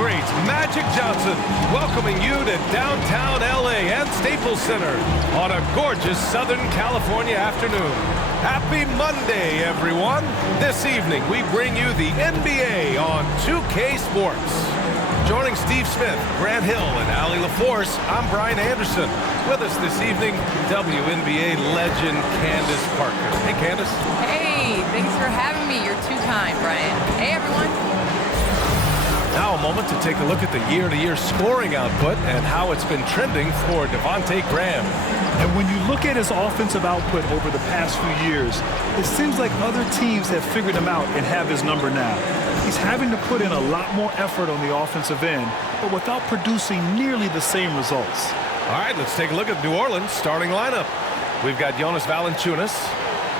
great Magic Johnson, welcoming you to downtown LA and Staples Center on a gorgeous Southern California afternoon. Happy Monday, everyone. This evening, we bring you the NBA on 2K Sports. Joining Steve Smith, Grant Hill, and Allie LaForce, I'm Brian Anderson. With us this evening, WNBA legend Candace Parker. Hey, Candace. Hey, thanks for having me. You're too kind, Brian. Hey, everyone. Now a moment to take a look at the year-to-year scoring output and how it's been trending for Devontae Graham. And when you look at his offensive output over the past few years, it seems like other teams have figured him out and have his number now. He's having to put in a lot more effort on the offensive end, but without producing nearly the same results. All right, let's take a look at New Orleans' starting lineup. We've got Jonas Valanciunas,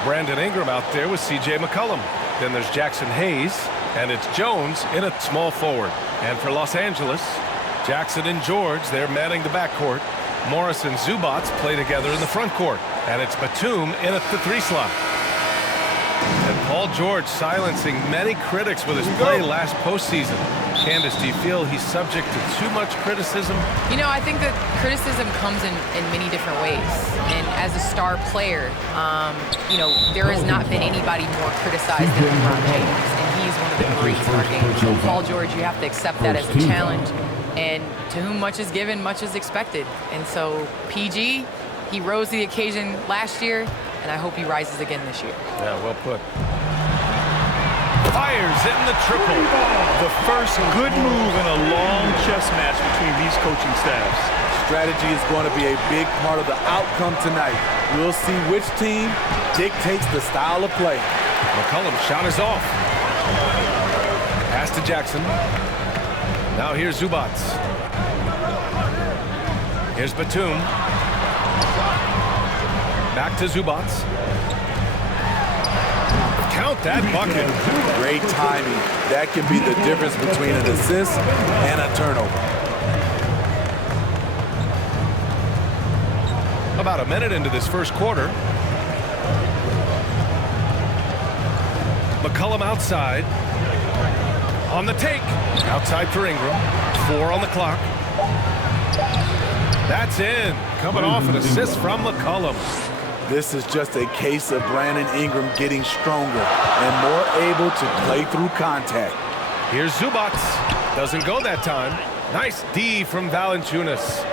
Brandon Ingram out there with C.J. McCollum. Then there's Jackson Hayes, and it's Jones in at small forward. And for Los Angeles, Jackson and George, they're manning the backcourt. Morris and Zubac play together in the front court. And it's Batum in at the 3 slot. And Paul George silencing many critics with his play last postseason. Candace, do you feel he's subject to too much criticism? You know, I think that criticism comes in many different ways. And as a star player, you know, there has not been anybody more criticized than LeBron James. And he's one of the greats in our game. So Paul George, you have to accept that as a challenge. And to whom much is given, much is expected. And so PG, he rose to the occasion last year, and I hope he rises again this year. Yeah, well put. Fires in the triple. The first good move in a long chess match between these coaching staffs. Strategy is going to be a big part of the outcome tonight. We'll see which team dictates the style of play. McCollum's shot is off. Pass to Jackson. Now here's Zubac. Here's Batum. Back to Zubac. Count that bucket. Great timing. That can be the difference between an assist and a turnover. About a minute into this first quarter. McCollum outside. On the take. Outside for Ingram. 4 on the clock. That's in. Coming off an assist from McCollum. This is just a case of Brandon Ingram getting stronger and more able to play through contact. Here's Zubac. Doesn't go that time. Nice D from Valanciunas.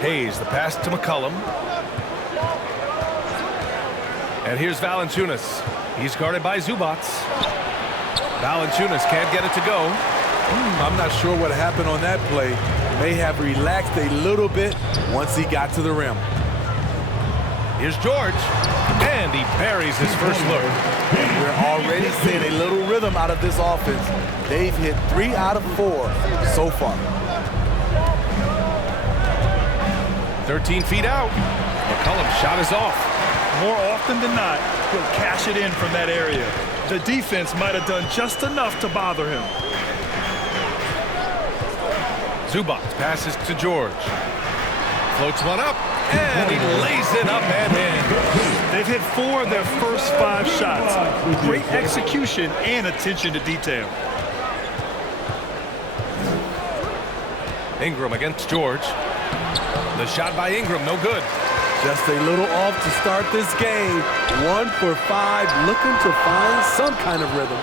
Hayes, the pass to McCollum. And here's Valanciunas. He's guarded by Zubac. Valanciunas can't get it to go. I'm not sure what happened on that play. May have relaxed a little bit once he got to the rim. Here's George, and he buries his first look. We're already seeing a little rhythm out of this offense. They've hit 3 out of 4 so far. 13 feet out. McCollum's shot is off. More often than not, he'll cash it in from that area. The defense might have done just enough to bother him. Zubac passes to George. Floats one up, and he lays it up and in. They've hit 4 of their first 5 shots. Great execution and attention to detail. Ingram against George. The shot by Ingram, no good. Just a little off to start this game. 1 for 5, looking to find some kind of rhythm.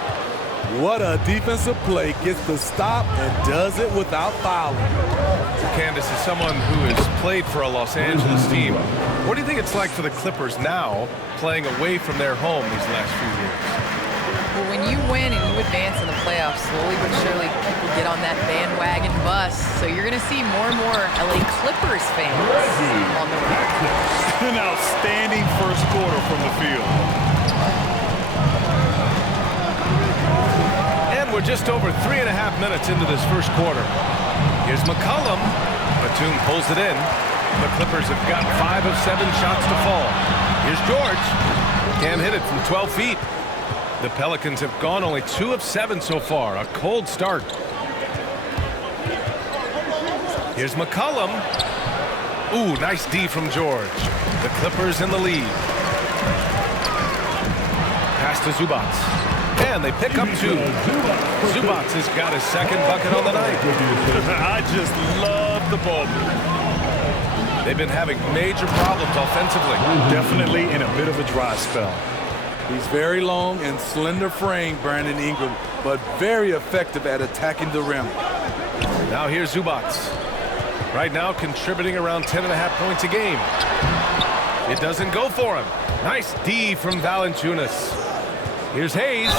What a defensive play. Gets the stop and does it without fouling. Candace is someone who has played for a Los Angeles team. What do you think it's like for the Clippers now, playing away from their home these last few years? Well, when you win and you advance in the playoffs, slowly but surely people get on that bandwagon bus. So you're going to see more and more LA Clippers fans on the road. An outstanding first quarter from the field. And we're just over 3.5 minutes into this first quarter. Here's McCollum. Batum pulls it in. The Clippers have got 5 of 7 shots to fall. Here's George. Can't hit it from 12 feet. The Pelicans have gone only 2 of 7 so far. A cold start. Here's McCollum. Ooh, nice D from George. The Clippers in the lead. Pass to Zubac. And they pick up 2. Zubats has got his second bucket on the night. I just love the ball. They've been having major problems offensively. Definitely in a bit of a dry spell. He's very long and slender frame, Brandon Ingram, but very effective at attacking the rim. Now here's Zubats. Right now contributing around 10.5 points a game. It doesn't go for him. Nice D from Valanciunas. Here's Hayes.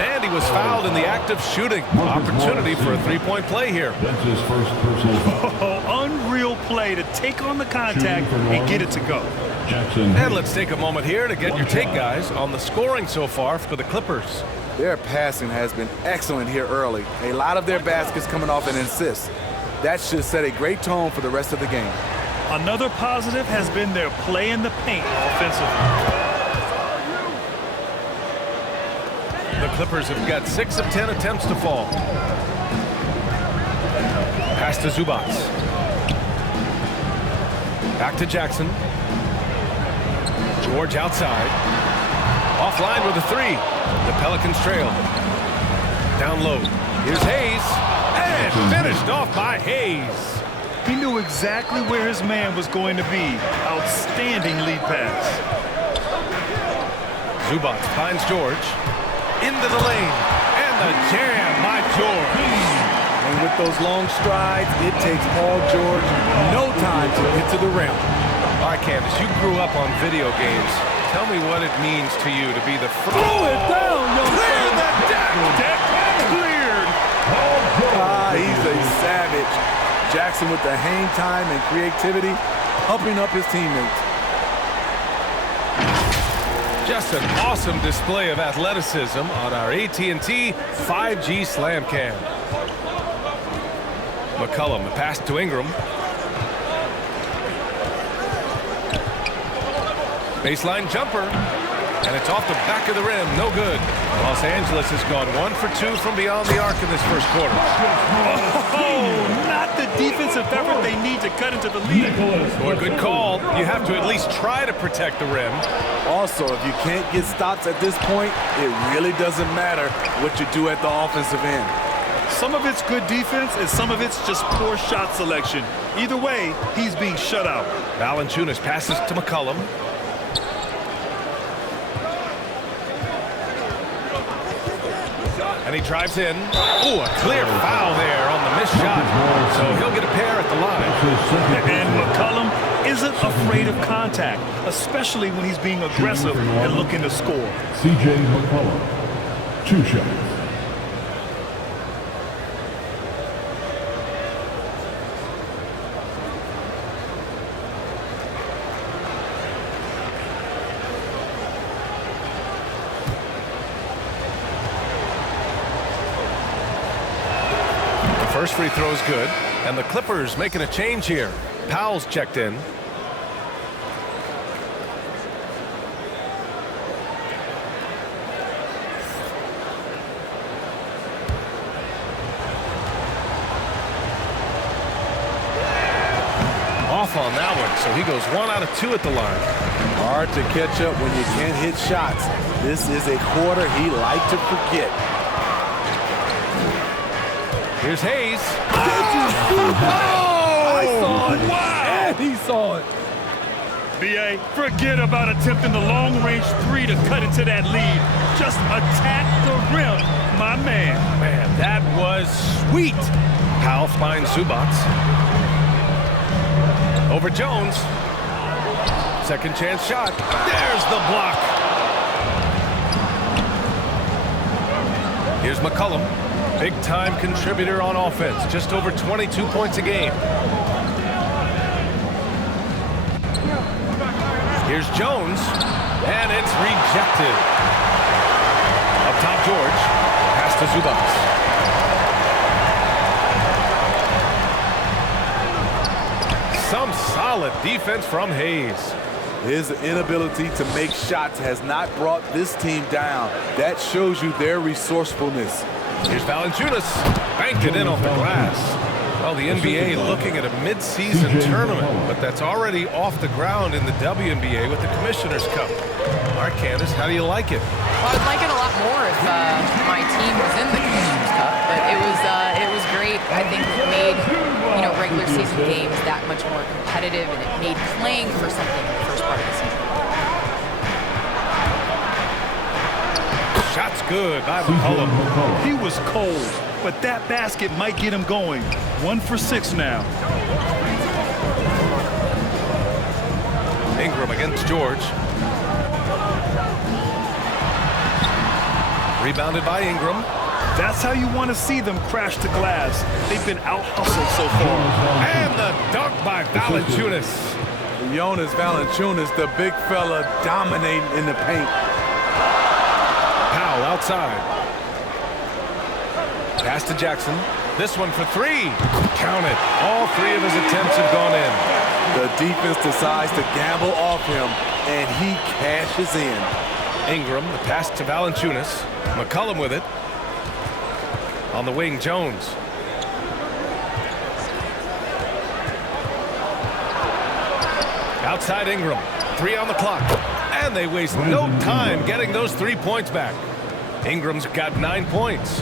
And he was fouled in the act of shooting. Opportunity for a 3-point play here. That's his first personal foul. Oh, unreal play to take on the contact and get it to go. Jackson. And let's take a moment here to get your take, guys, on the scoring so far for the Clippers. Their passing has been excellent here early. A lot of their baskets coming off an assist. That should set a great tone for the rest of the game. Another positive has been their play in the paint offensively. The Clippers have got 6 of 10 attempts to fall. Pass to Zubats. Back to Jackson. George outside. Offline with a 3. The Pelicans trail. Down low. Here's Hayes. And finished off by Hayes. He knew exactly where his man was going to be. Outstanding lead pass. Zubats finds George. Into the lane. And the jam by George. And with those long strides, it takes Paul George no time to get to the rim. All right, Candace, you grew up on video games. Tell me what it means to you to be the first. Throw it down, young Clear man. the deck. Deck cleared. He's a savage. Jackson with the hang time and creativity, pumping up his teammates. Just an awesome display of athleticism on our AT&T 5G Slam Cam. McCollum, a pass to Ingram. Baseline jumper. And it's off the back of the rim. No good. Los Angeles has gone 1 for 2 from beyond the arc in this first quarter. Oh, not the defensive effort they need to cut into the lead. Or good call. You have to at least try to protect the rim. Also, if you can't get stops at this point, it really doesn't matter what you do at the offensive end. Some of it's good defense and some of it's just poor shot selection. Either way, he's being shut out. Valanciunas passes to McCollum. And he drives in. Ooh, a clear foul there on the missed shot. So he'll get a pair at the line. And McCollum isn't afraid of contact, especially when he's being aggressive and looking to score. C.J. McCollum, 2 shots. First free throw is good, and the Clippers making a change here. Powell's checked in. Off on that one, so he goes 1 out of 2 at the line. Hard to catch up when you can't hit shots. This is a quarter he liked to forget. Here's Hayes. I saw it. Wow! And he saw it. B.A., forget about attempting the long-range 3 to cut into that lead. Just attack the rim, my man. Man, that was sweet. Powell finds Zubats. Over Jones. Second chance shot. There's the block. Here's McCollum. Big-time contributor on offense. Just over 22 points a game. Here's Jones. And it's rejected. Up top, George. Pass to Zubats. Some solid defense from Hayes. His inability to make shots has not brought this team down. That shows you their resourcefulness. Here's Valanciunas. Banked it in off the glass. Well, the NBA looking at a mid-season tournament, but that's already off the ground in the WNBA with the Commissioner's Cup. All right, Candace, how do you like it? Well, I'd like it a lot more if my team was in the Commissioner's Cup, but it was great. I think it made regular season games that much more competitive, and it made playing for something in the first part of the season. Shot's good by McCollum. He was cold, but that basket might get him going. 1 for 6 now. Ingram against George. Rebounded by Ingram. That's how you want to see them crash the glass. They've been out-hustled so far. And the dunk by Valanciunas. Jonas Valanciunas, the big fella, dominating in the paint. Powell outside. Pass to Jackson. This one for 3. Count it. All 3 of his attempts have gone in. The defense decides to gamble off him, and he cashes in. Ingram, the pass to Valanciunas. McCollum with it. On the wing, Jones. Outside Ingram. 3 on the clock. And they waste no time getting those 3 points back. Ingram's got 9 points.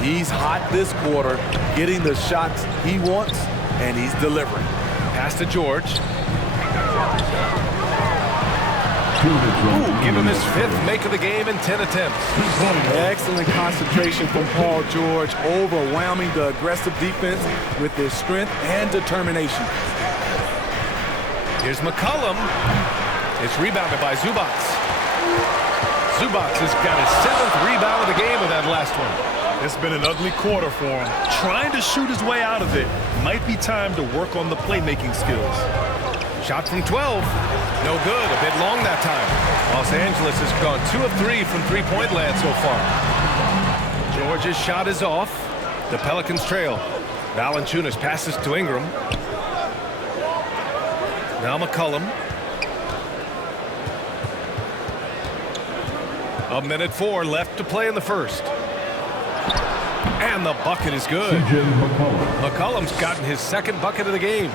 He's hot this quarter, getting the shots he wants, and he's delivering. Pass to George. Ooh, give him his 5th make of the game in 10 attempts. Excellent concentration from Paul George, overwhelming the aggressive defense with his strength and determination. Here's McCollum. It's rebounded by Zubac. Zubac has got his 7th rebound of the game with that last one. It's been an ugly quarter for him. Trying to shoot his way out of it. Might be time to work on the playmaking skills. Shot from 12. No good. A bit long that time. Los Angeles has gone 2 of 3 from three-point land so far. George's shot is off. The Pelicans trail. Valanciunas passes to Ingram. Now McCollum. 1:04 left to play in the first. And the bucket is good. McCollum's gotten his 2nd bucket of the game.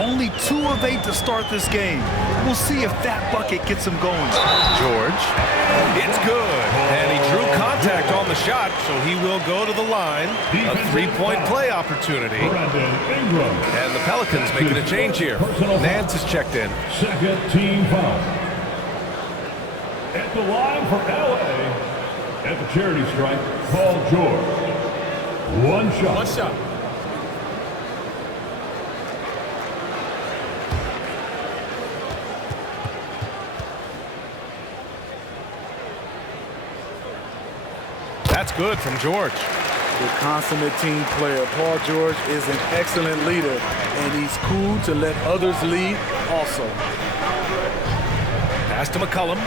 Only 2 of 8 to start this game. We'll see if that bucket gets him going. George. It's good. And he drew contact on the shot, so he will go to the line. A 3-point play opportunity. And the Pelicans making a change here. Nance is checked in. 2nd team foul. At the line for LA, at the charity stripe, Paul George. 1 shot. 1 shot. That's good from George. The consummate team player, Paul George, is an excellent leader, and he's cool to let others lead also. Pass to McCollum.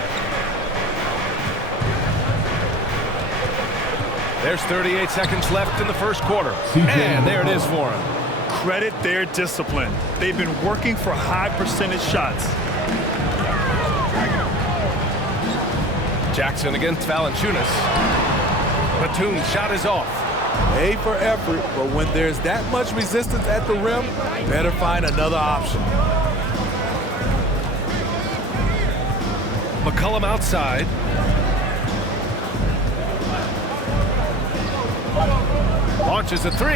There's 38 seconds left in the first quarter. And there it is for him. Credit their discipline. They've been working for high percentage shots. Jackson against Valanciunas. Batum's shot is off. A for effort, but when there's that much resistance at the rim, better find another option. McCollum outside. Launches a 3.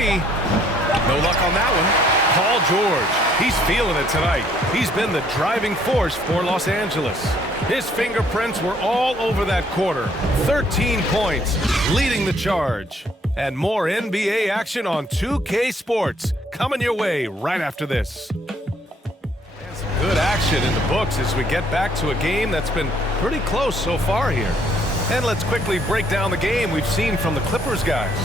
No luck on that one. Paul George. He's feeling it tonight. He's been the driving force for Los Angeles. His fingerprints were all over that quarter. 13 points, leading the charge. And more NBA action on 2K Sports coming your way right after this. And some good action in the books as we get back to a game that's been pretty close so far here. And let's quickly break down the game we've seen from the Clippers guys.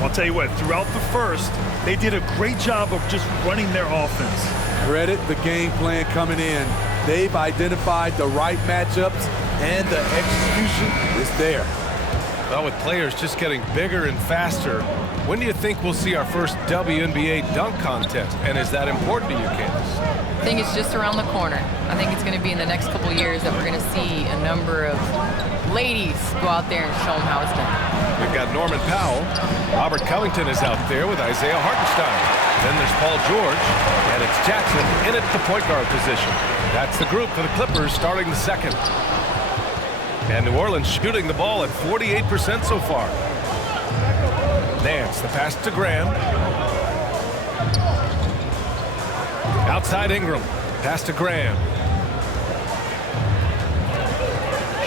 I'll tell you what, throughout the first, they did a great job of just running their offense. Credit the game plan coming in. They've identified the right matchups, and the execution is there. Well, with players just getting bigger and faster, when do you think we'll see our first WNBA dunk contest? And is that important to you, Candace? I think it's just around the corner. I think it's going to be in the next couple years that we're going to see a number of ladies go out there and show them how it's done. We've got Norman Powell. Robert Covington is out there with Isaiah Hartenstein. Then there's Paul George, and it's Jackson in at the point guard position. That's the group for the Clippers starting the second. And New Orleans shooting the ball at 48% so far. Nance, the pass to Graham. Outside Ingram. Pass to Graham.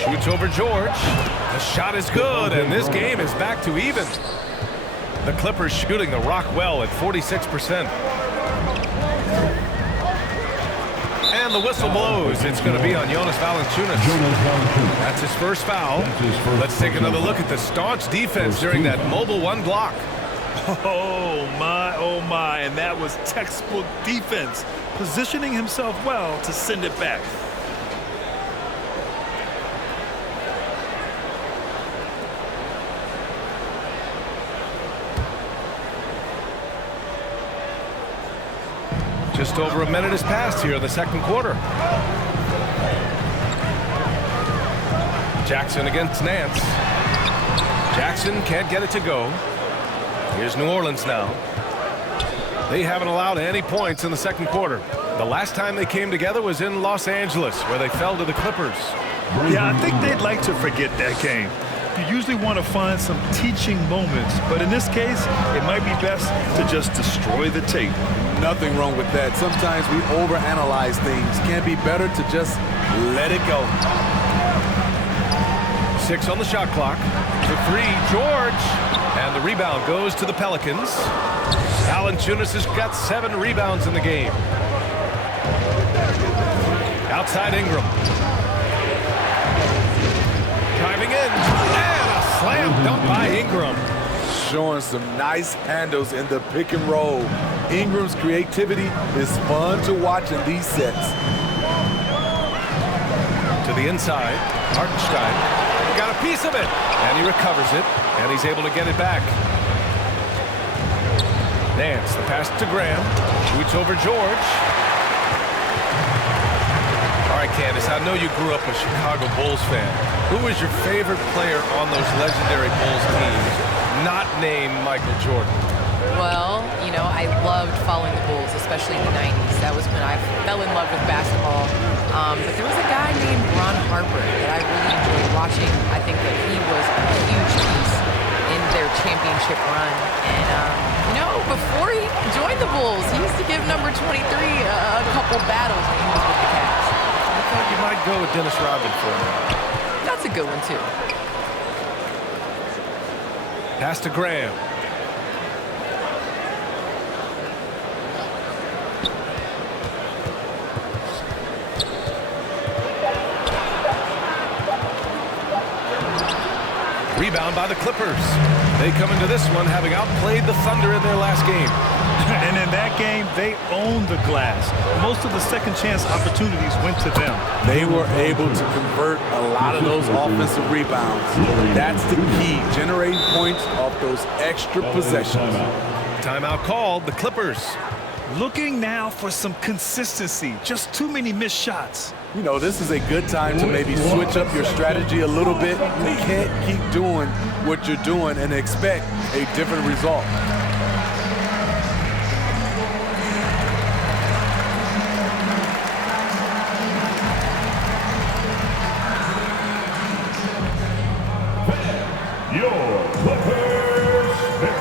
Shoots over George. The shot is good, and this game is back to even. The Clippers shooting the rock well at 46%. And the whistle blows. It's going to be on Jonas Valanciunas. That's his first foul. Let's take another look at the staunch defense during that mobile one block. Oh my, and that was textbook defense, positioning himself well to send it back. Just over a minute has passed here in the second quarter. Jackson against Nance. Jackson can't get it to go. Here's New Orleans now. They haven't allowed any points in the second quarter. The last time they came together was in Los Angeles, where they fell to the Clippers. Yeah, I think they'd like to forget that game. You usually want to find some teaching moments, but in this case, it might be best to just destroy the tape. Nothing wrong with that. Sometimes we overanalyze things. Can be better to just let it go. 6 on the shot clock. To 3, George. And the rebound goes to the Pelicans. Valanciunas has got 7 rebounds in the game. Outside Ingram. Driving in. And a slam dunk by Ingram. Showing some nice handles in the pick and roll. Ingram's creativity is fun to watch in these sets. To the inside. Hartenstein. Got a piece of it. And he recovers it. And he's able to get it back. Nance, the pass to Graham. Shoots over George. All right, Candace, I know you grew up a Chicago Bulls fan. Who was your favorite player on those legendary Bulls teams, not named Michael Jordan? Well, you know, I loved following the Bulls, especially in the 90s. That was when I fell in love with basketball. But there was a guy named Ron Harper that I really enjoyed watching. I think that he was a huge piece in their championship run. And, you know, before he joined the Bulls, he used to give number 23 a couple battles when he was with the Cavs. I thought you might go with Dennis Rodman for him. That's a good one, too. Pass to Graham. Rebound by the Clippers. They come into this one having outplayed the Thunder in their last game. And in that game, they owned the glass. Most of the second chance opportunities went to them. They were able to convert a lot of those offensive rebounds. That's the key, generating points off those extra possessions. Timeout called, the Clippers. Looking now for some consistency. Just too many missed shots. You know, this is a good time to maybe switch up your strategy a little bit. You can't keep doing what you're doing and expect a different result. Your Clippers pick.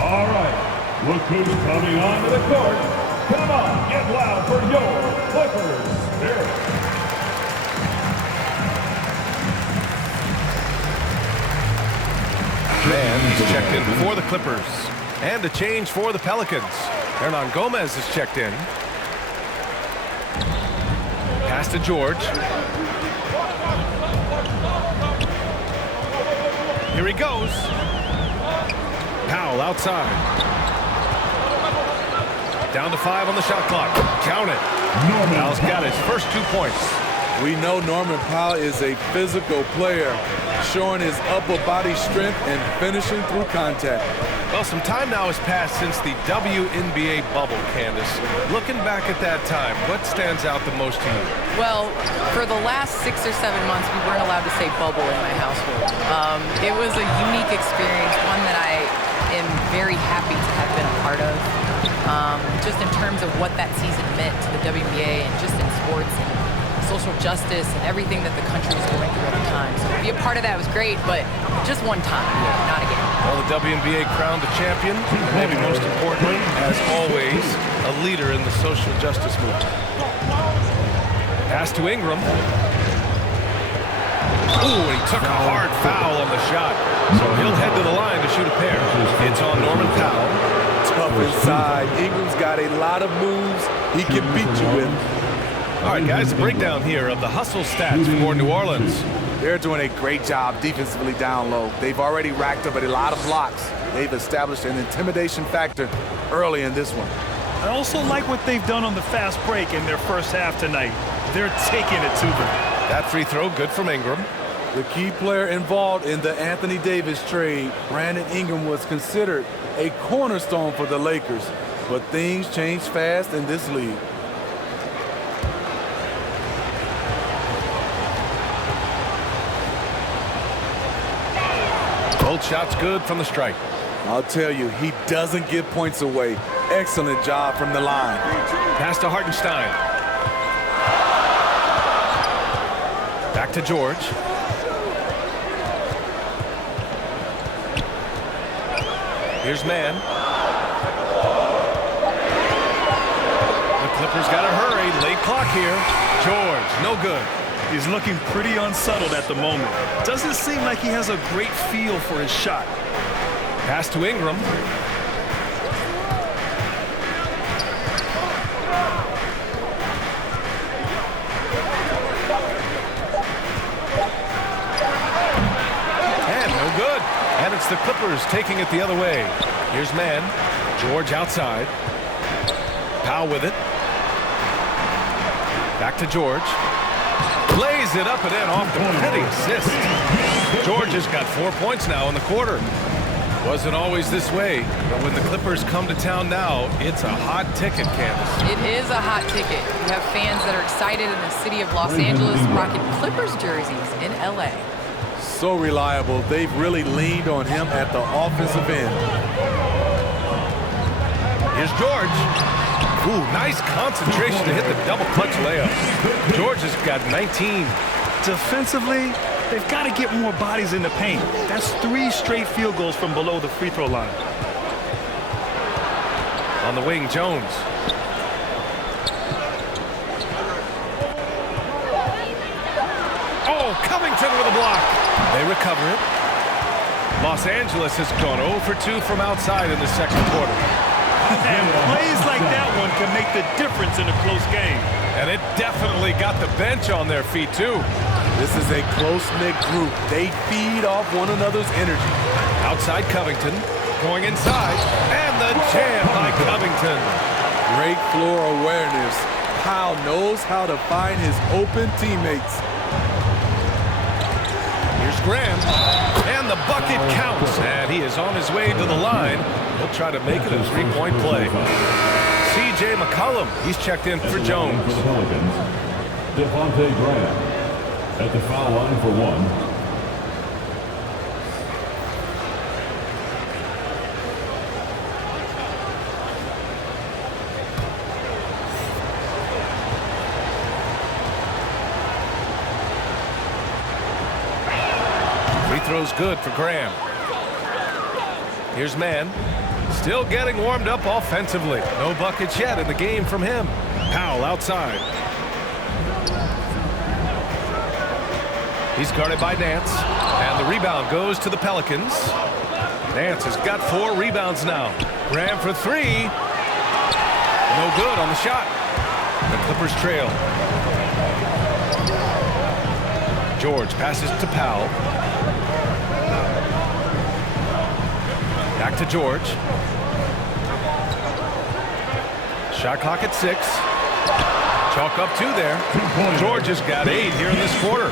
All right, look who's coming onto the court. Come on, get loud for your Clippers Spirit. Man is checked in for the Clippers. And a change for the Pelicans. Hernan Gomez is checked in. Pass to George. Here he goes. Powell outside. Down to 5 on the shot clock. Count it. Powell's got his first 2 points. We know Norman Powell is a physical player, showing his upper body strength and finishing through contact. Well, some time now has passed since the WNBA bubble, Candace. Looking back at that time, what stands out the most to you? Well, for the last 6 or 7 months, we weren't allowed to say bubble in my household. It was a unique experience, one that I am very happy to have been a part of. Just in terms of what that season meant to the WNBA and just in sports and social justice and everything that the country was going through at the time. So to be a part of that was great, but just one time, not again. Well, the WNBA crowned the champion, and maybe most importantly, as always, a leader in the social justice movement. Pass to Ingram. Ooh, he took a hard foul on the shot. So he'll head to the line to shoot a pair. It's on Norman Powell. Tough inside. Ingram's got a lot of moves he can beat you with. All right, guys, a breakdown here of the hustle stats for New Orleans. They're doing a great job defensively down low. They've already racked up a lot of blocks. They've established an intimidation factor early in this one. I also like what they've done on the fast break in their first half tonight. They're taking it to them. That free throw good from Ingram. The key player involved in the Anthony Davis trade, Brandon Ingram, was considered a cornerstone for the Lakers, but things change fast in this league. Both shots good from the stripe. I'll tell you, he doesn't give points away. Excellent job from the line. Pass to Hartenstein. Back to George. Here's Mann. The Clippers got to hurry. Late clock here. George, no good. He's looking pretty unsettled at the moment. Doesn't seem like he has a great feel for his shot. Pass to Ingram. And no good. And it's the Clippers taking it the other way. Here's Mann. George outside. Powell with it. Back to George. Plays it up and in off the pretty assist. George has got 4 points now in the quarter. Wasn't always this way, but when the Clippers come to town now, it's a hot ticket, Candace. It is a hot ticket. You have fans that are excited in the city of Los Angeles rocking Clippers jerseys in LA. So reliable. They've really leaned on him at the offensive end. Here's George. Ooh, nice concentration to hit the double clutch layup. George has got 19. Defensively, they've got to get more bodies in the paint. That's 3 straight field goals from below the free throw line. On the wing, Jones. Oh, Covington with a block. They recover it. Los Angeles has gone 0 for 2 from outside in the second quarter. And plays like that one can make the difference in a close game. And it definitely got the bench on their feet, too. This is a close-knit group. They feed off one another's energy. Outside Covington, going inside, and the jam by Covington. Great floor awareness. Powell knows how to find his open teammates. Here's Graham, and the bucket counts, and he is on his way to the line. He'll try to make it a 3-point play. C.J. McCollum, he's checked in for Jones. For the Pelicans, Devontae Graham at the foul line for 1. Free throw's good for Graham. Here's Mann. Still getting warmed up offensively. No buckets yet in the game from him. Powell outside. He's guarded by Nance. And the rebound goes to the Pelicans. Nance has got 4 rebounds now. Graham for 3. No good on the shot. The Clippers trail. George passes to Powell. Back to George. Shot clock at 6. Chalk up 2 there. George has got 8 here in this quarter.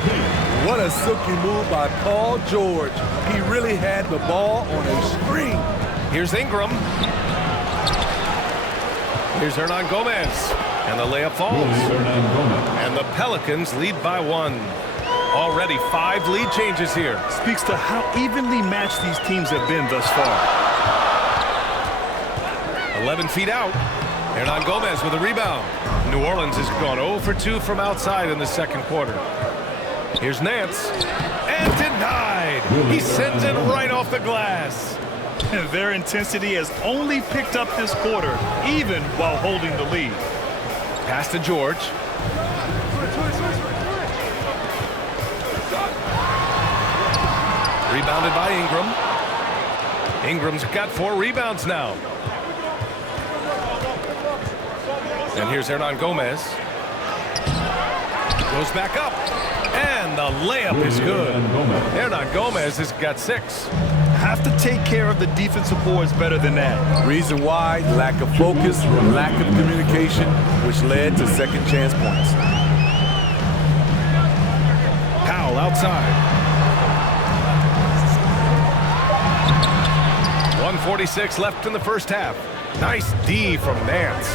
What a silky move by Paul George. He really had the ball on a string. Here's Ingram. Here's Hernan Gomez. And the layup falls. And the Pelicans lead by 1. Already 5 lead changes here. Speaks to how evenly matched these teams have been thus far. 11 feet out. Hernan Gomez with a rebound. New Orleans has gone 0 for 2 from outside in the second quarter. Here's Nance. And denied. He sends it right off the glass. And their intensity has only picked up this quarter, even while holding the lead. Pass to George. Rebounded by Ingram. Ingram's got 4 rebounds now. And here's Hernan Gomez. Goes back up. And the layup is good. Hernan Gomez has got 6. Have to take care of the defensive boards better than that. Reason why, lack of focus, lack of communication, which led to second chance points. Powell outside. 1:46 left in the first half. Nice D from Nance.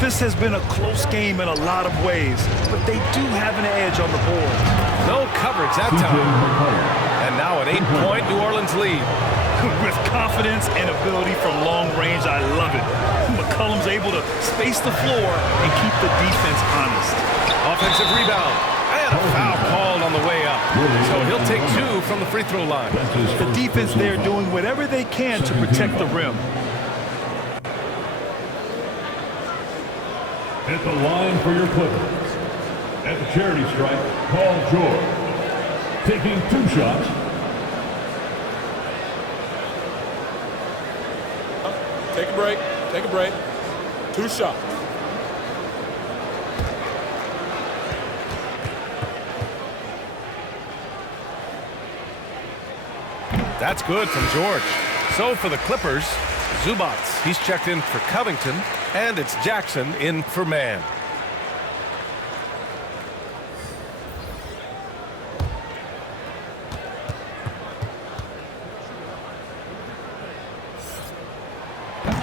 This has been a close game in a lot of ways, but they do have an edge on the board. No coverage that time. And now an 8-point New Orleans lead. With confidence and ability from long range, I love it. McCollum's able to space the floor and keep the defense honest. Offensive rebound. And a foul called on the way up. So he'll take 2 from the free throw line. The defense there doing whatever they can to protect the rim. At the line for your Clippers. At the charity stripe, Paul George. Taking 2 shots. Take a break. Take a break. 2 shots. That's good from George. So for the Clippers, Zubats, he's checked in for Covington, and it's Jackson in for Mann.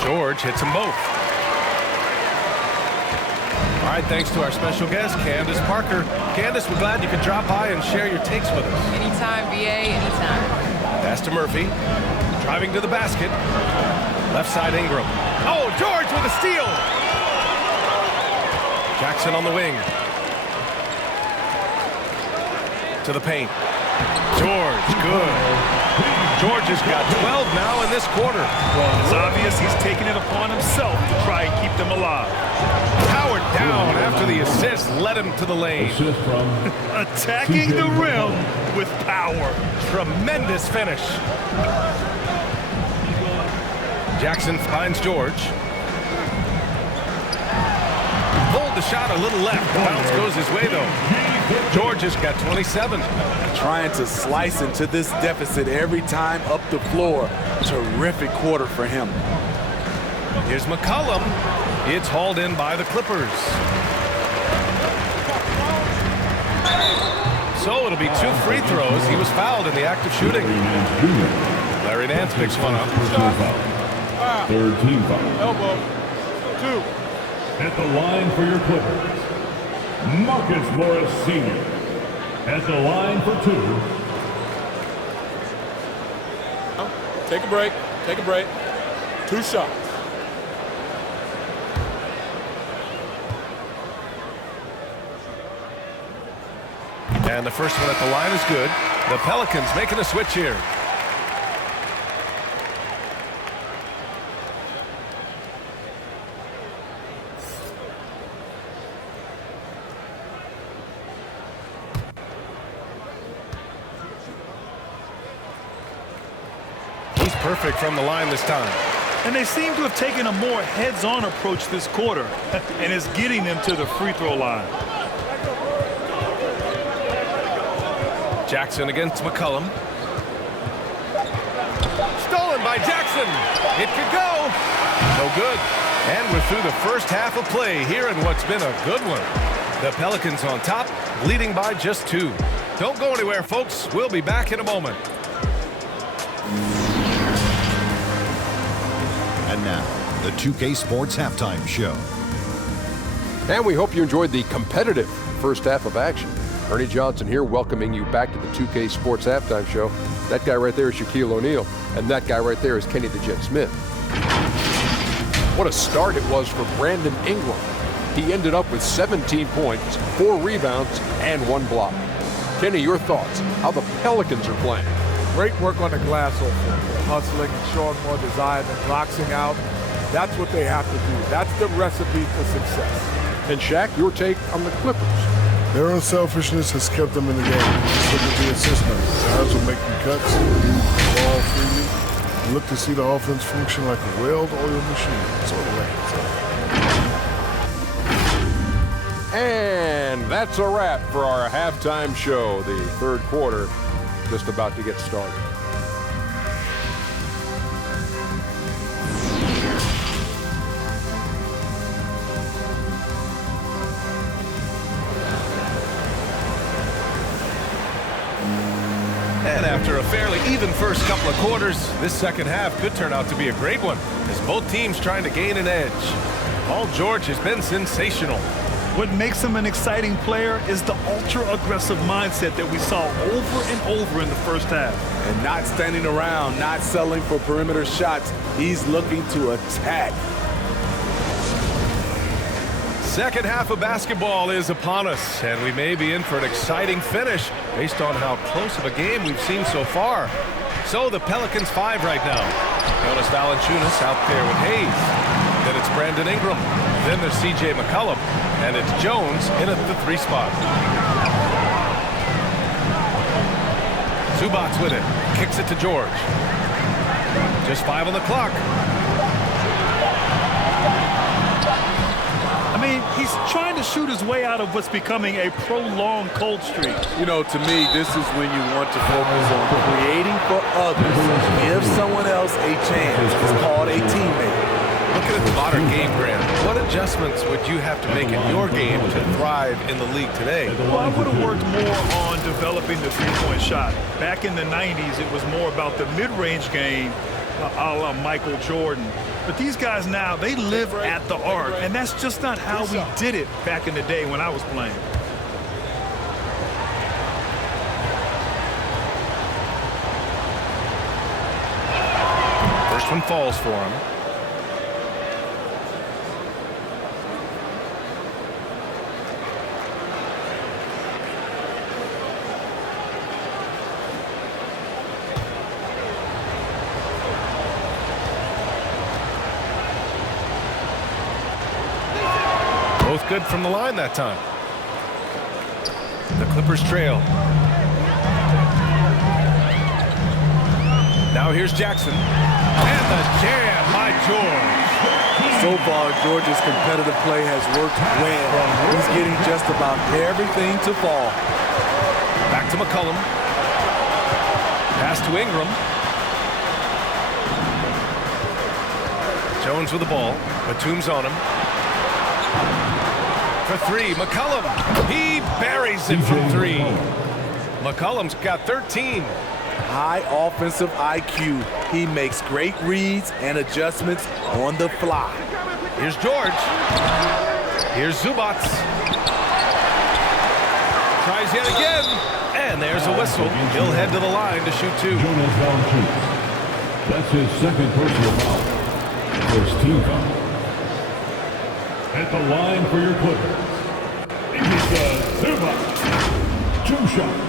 George hits them both. All right, thanks to our special guest, Candace Parker. Candace, we're glad you could drop by and share your takes with us. Anytime, VA, anytime. Pass to Murphy. Driving to the basket. Left side Ingram. Oh, George with a steal. Jackson on the wing. To the paint. George, good. George has got 12 now in this quarter. Well, it's obvious he's taking it upon himself to try and keep them alive. Powered down after the assist led him to the lane. Assist from Attacking the rim with power. Tremendous finish. Jackson finds George. Pulled the shot a little left. The bounce goes his way, though. George has got 27. Trying to slice into this deficit every time up the floor. Terrific quarter for him. Here's McCollum. It's hauled in by the Clippers. So it'll be 2 free throws. He was fouled in the act of shooting. Larry Nance picks one up. Third team foul. Elbow. 2. At the line for your Clippers, Marcus Morris Sr. At the line for 2. Take a break. Take a break. 2 shots. And the first one at the line is good. The Pelicans making a switch here. He's perfect from the line this time. And they seem to have taken a more heads-on approach this quarter and is getting them to the free throw line. Jackson against McCollum. Stolen by Jackson. It could go. No good. And we're through the first half of play here in what's been a good one. The Pelicans on top, leading by just 2. Don't go anywhere, folks. We'll be back in a moment. And now, the 2K Sports Halftime Show. And we hope you enjoyed the competitive first half of action. Ernie Johnson here, welcoming you back to the 2K Sports Halftime Show. That guy right there is Shaquille O'Neal, and that guy right there is Kenny the Jet Smith. What a start it was for Brandon Ingram. He ended up with 17 points, 4 rebounds, and 1 block. Kenny, your thoughts? How the Pelicans are playing? Great work on the glass offense, hustling and showing more desire than boxing out. That's what they have to do. That's the recipe for success. And Shaq, your take on the Clippers? Their unselfishness has kept them in the game. Just look at the assist numbers. Guys will make cuts, move the ball freely, and look to see the offense function like a well-oiled machine. Sort of like it. And that's a wrap for our halftime show. The third quarter just about to get started. And after a fairly even first couple of quarters, this second half could turn out to be a great one, as both teams trying to gain an edge. Paul George has been sensational. What makes him an exciting player is the ultra-aggressive mindset that we saw over and over in the first half. And not standing around, not settling for perimeter shots. He's looking to attack. Second half of basketball is upon us, and we may be in for an exciting finish based on how close of a game we've seen so far. So the Pelicans 5 right now. Jonas Valanciunas out there with Hayes. Then it's Brandon Ingram. Then there's CJ McCollum. And it's Jones in at the 3 spot. Zubac's with it. Kicks it to George. Just 5 on the clock. I mean, he's trying to shoot his way out of what's becoming a prolonged cold streak. You know, to me, this is when you want to focus on creating for others. Give someone else a chance. It's called a teammate. Looking at the modern game, Grant, what adjustments would you have to make in your game to thrive in the league today? Well, I would have worked more on developing the three-point shot. Back in the 90s, it was more about the mid-range game, a la Michael Jordan. But these guys now, they live at the arc, and that's just not how we did it back in the day when I was playing. First one falls for him. Both good from the line that time. The Clippers trail. Now here's Jackson. And the jam by George. So far, George's competitive play has worked well. He's getting just about everything to fall. Back to McCollum. Pass to Ingram. Jones with the ball. Batum's on him. For 3, McCollum. He buries it from 3. McCollum's got 13. High offensive IQ. He makes great reads and adjustments on the fly. Here's George. Here's Zubac. Tries yet again. And there's a whistle. He'll head to the line to shoot 2. Jonas Valanciunas. That's his second personal foul. First team foul. At the line for your Clippers, it's Zubac. 2 shots.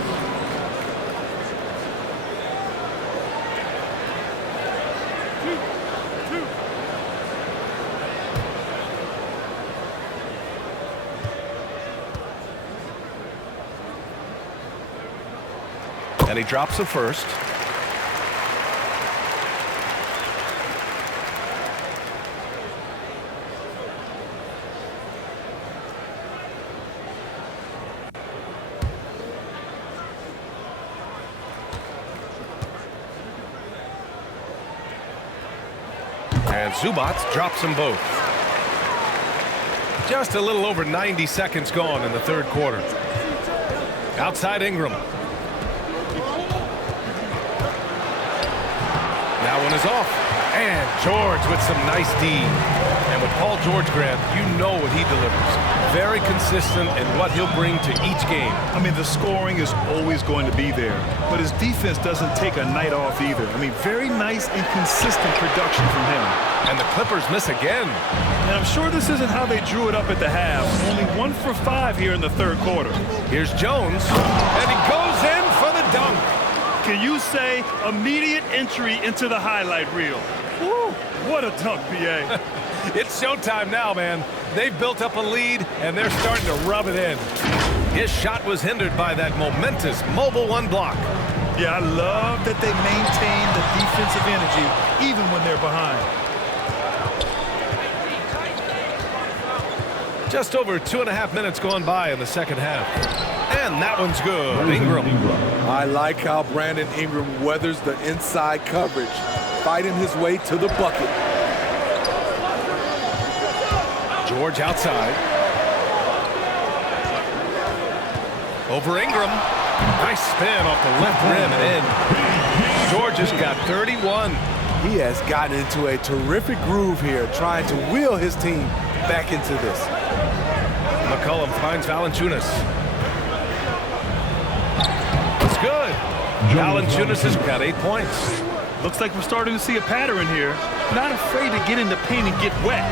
And he drops the first. And Zubac drops them both. Just a little over 90 seconds gone in the third quarter. Outside Ingram. That one is off. And George with some nice D. And with Paul George, Grant, you know what he delivers. Very consistent in what he'll bring to each game. I mean, the scoring is always going to be there, but his defense doesn't take a night off either. I mean, very nice and consistent production from him. And the Clippers miss again. And I'm sure this isn't how they drew it up at the half. Only 1 for 5 here in the third quarter. Here's Jones, and he goes in for the dunk. Can you say immediate entry into the highlight reel? Woo, what a dunk, BA. It's showtime now, man. They've built up a lead, and they're starting to rub it in. His shot was hindered by that momentous mobile one block. Yeah, I love that they maintain the defensive energy even when they're behind. Just over 2.5 minutes gone by in the second half. And that one's good. Ingram. I like how Brandon Ingram weathers the inside coverage, fighting his way to the bucket. George outside. Over Ingram. Nice spin off the left rim and in. George has got 31. He has gotten into a terrific groove here, trying to wheel his team back into this. McCollum finds Valanciunas. It's good. Valanciunas has got 8 points. Looks like we're starting to see a pattern here. Not afraid to get in the paint and get wet.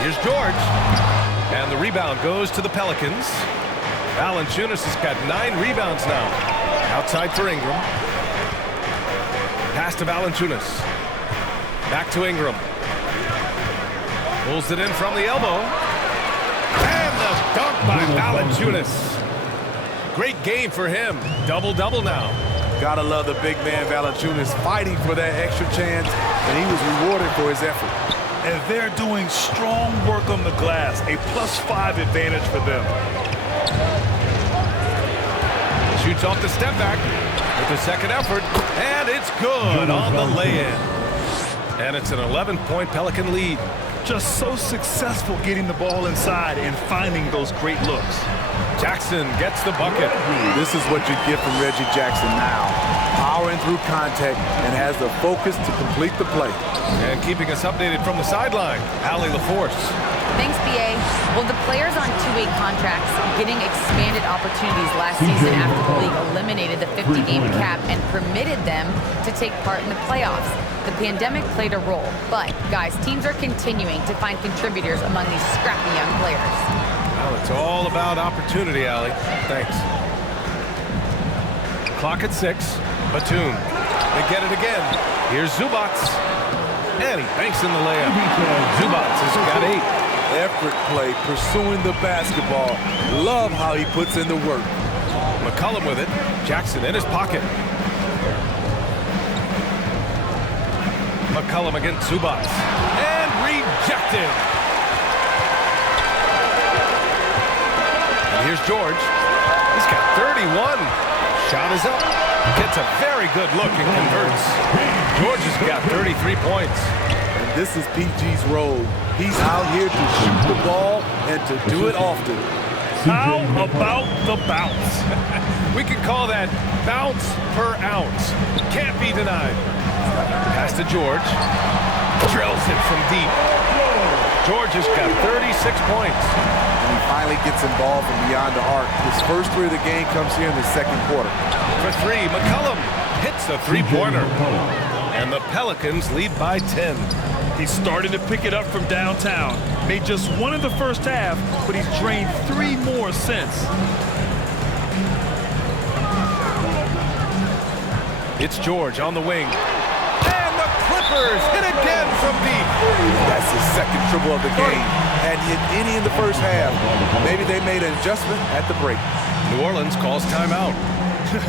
Here's George. And the rebound goes to the Pelicans. Valanciunas has got 9 rebounds now. Outside for Ingram. Pass to Valanciunas. Back to Ingram. Pulls it in from the elbow. And the dunk by Valanciunas. Great game for him. Double-double now. Gotta love the big man Valanciunas fighting for that extra chance, and he was rewarded for his effort. And they're doing strong work on the glass, a +5 advantage for them. Shoots off the step back with the second effort, and it's good on the lay-in. And it's an 11-point Pelican lead. Just so successful getting the ball inside and finding those great looks. Jackson gets the bucket. This is what you get from Reggie Jackson now. Powering through contact and has the focus to complete the play. And keeping us updated from the sideline, Allie LaForce. Thanks, BA. Well, the players on two-way contracts getting expanded opportunities last season after the league eliminated the 50-game cap and permitted them to take part in the playoffs. The pandemic played a role, but, guys, teams are continuing to find contributors among these scrappy young players. Well, it's all about opportunity, Allie. Thanks. Clock at 6. Batum. They get it again. Here's Zubac. And he banks in the layup. Zubac has got 8. Effort play, pursuing the basketball. Love how he puts in the work. McCollum with it. Jackson in his pocket. McCollum against Zubac. And rejected. And here's George. He's got 31. Shot is up. Gets a very good look and converts. George has got 33 points. And this is PG's role. He's out here to shoot the ball and to do it often. How about the bounce? We can call that bounce per ounce. Can't be denied. Pass to George. Drills it from deep. George has got 36 points. And he finally gets involved from beyond the arc. His first 3 of the game comes here in the second quarter. For 3, McCollum hits the three-pointer. And the Pelicans lead by 10. He's starting to pick it up from downtown. Made just 1 in the first half, but he's drained 3 more since. It's George on the wing. And the Clippers hit again from deep. That's his second triple of the game. Hadn't hit any in the first half. Maybe they made an adjustment at the break. New Orleans calls timeout.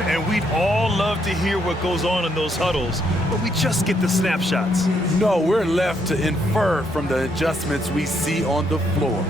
And we'd all love to hear what goes on in those huddles, but we just get the snapshots. No, we're left to infer from the adjustments we see on the floor.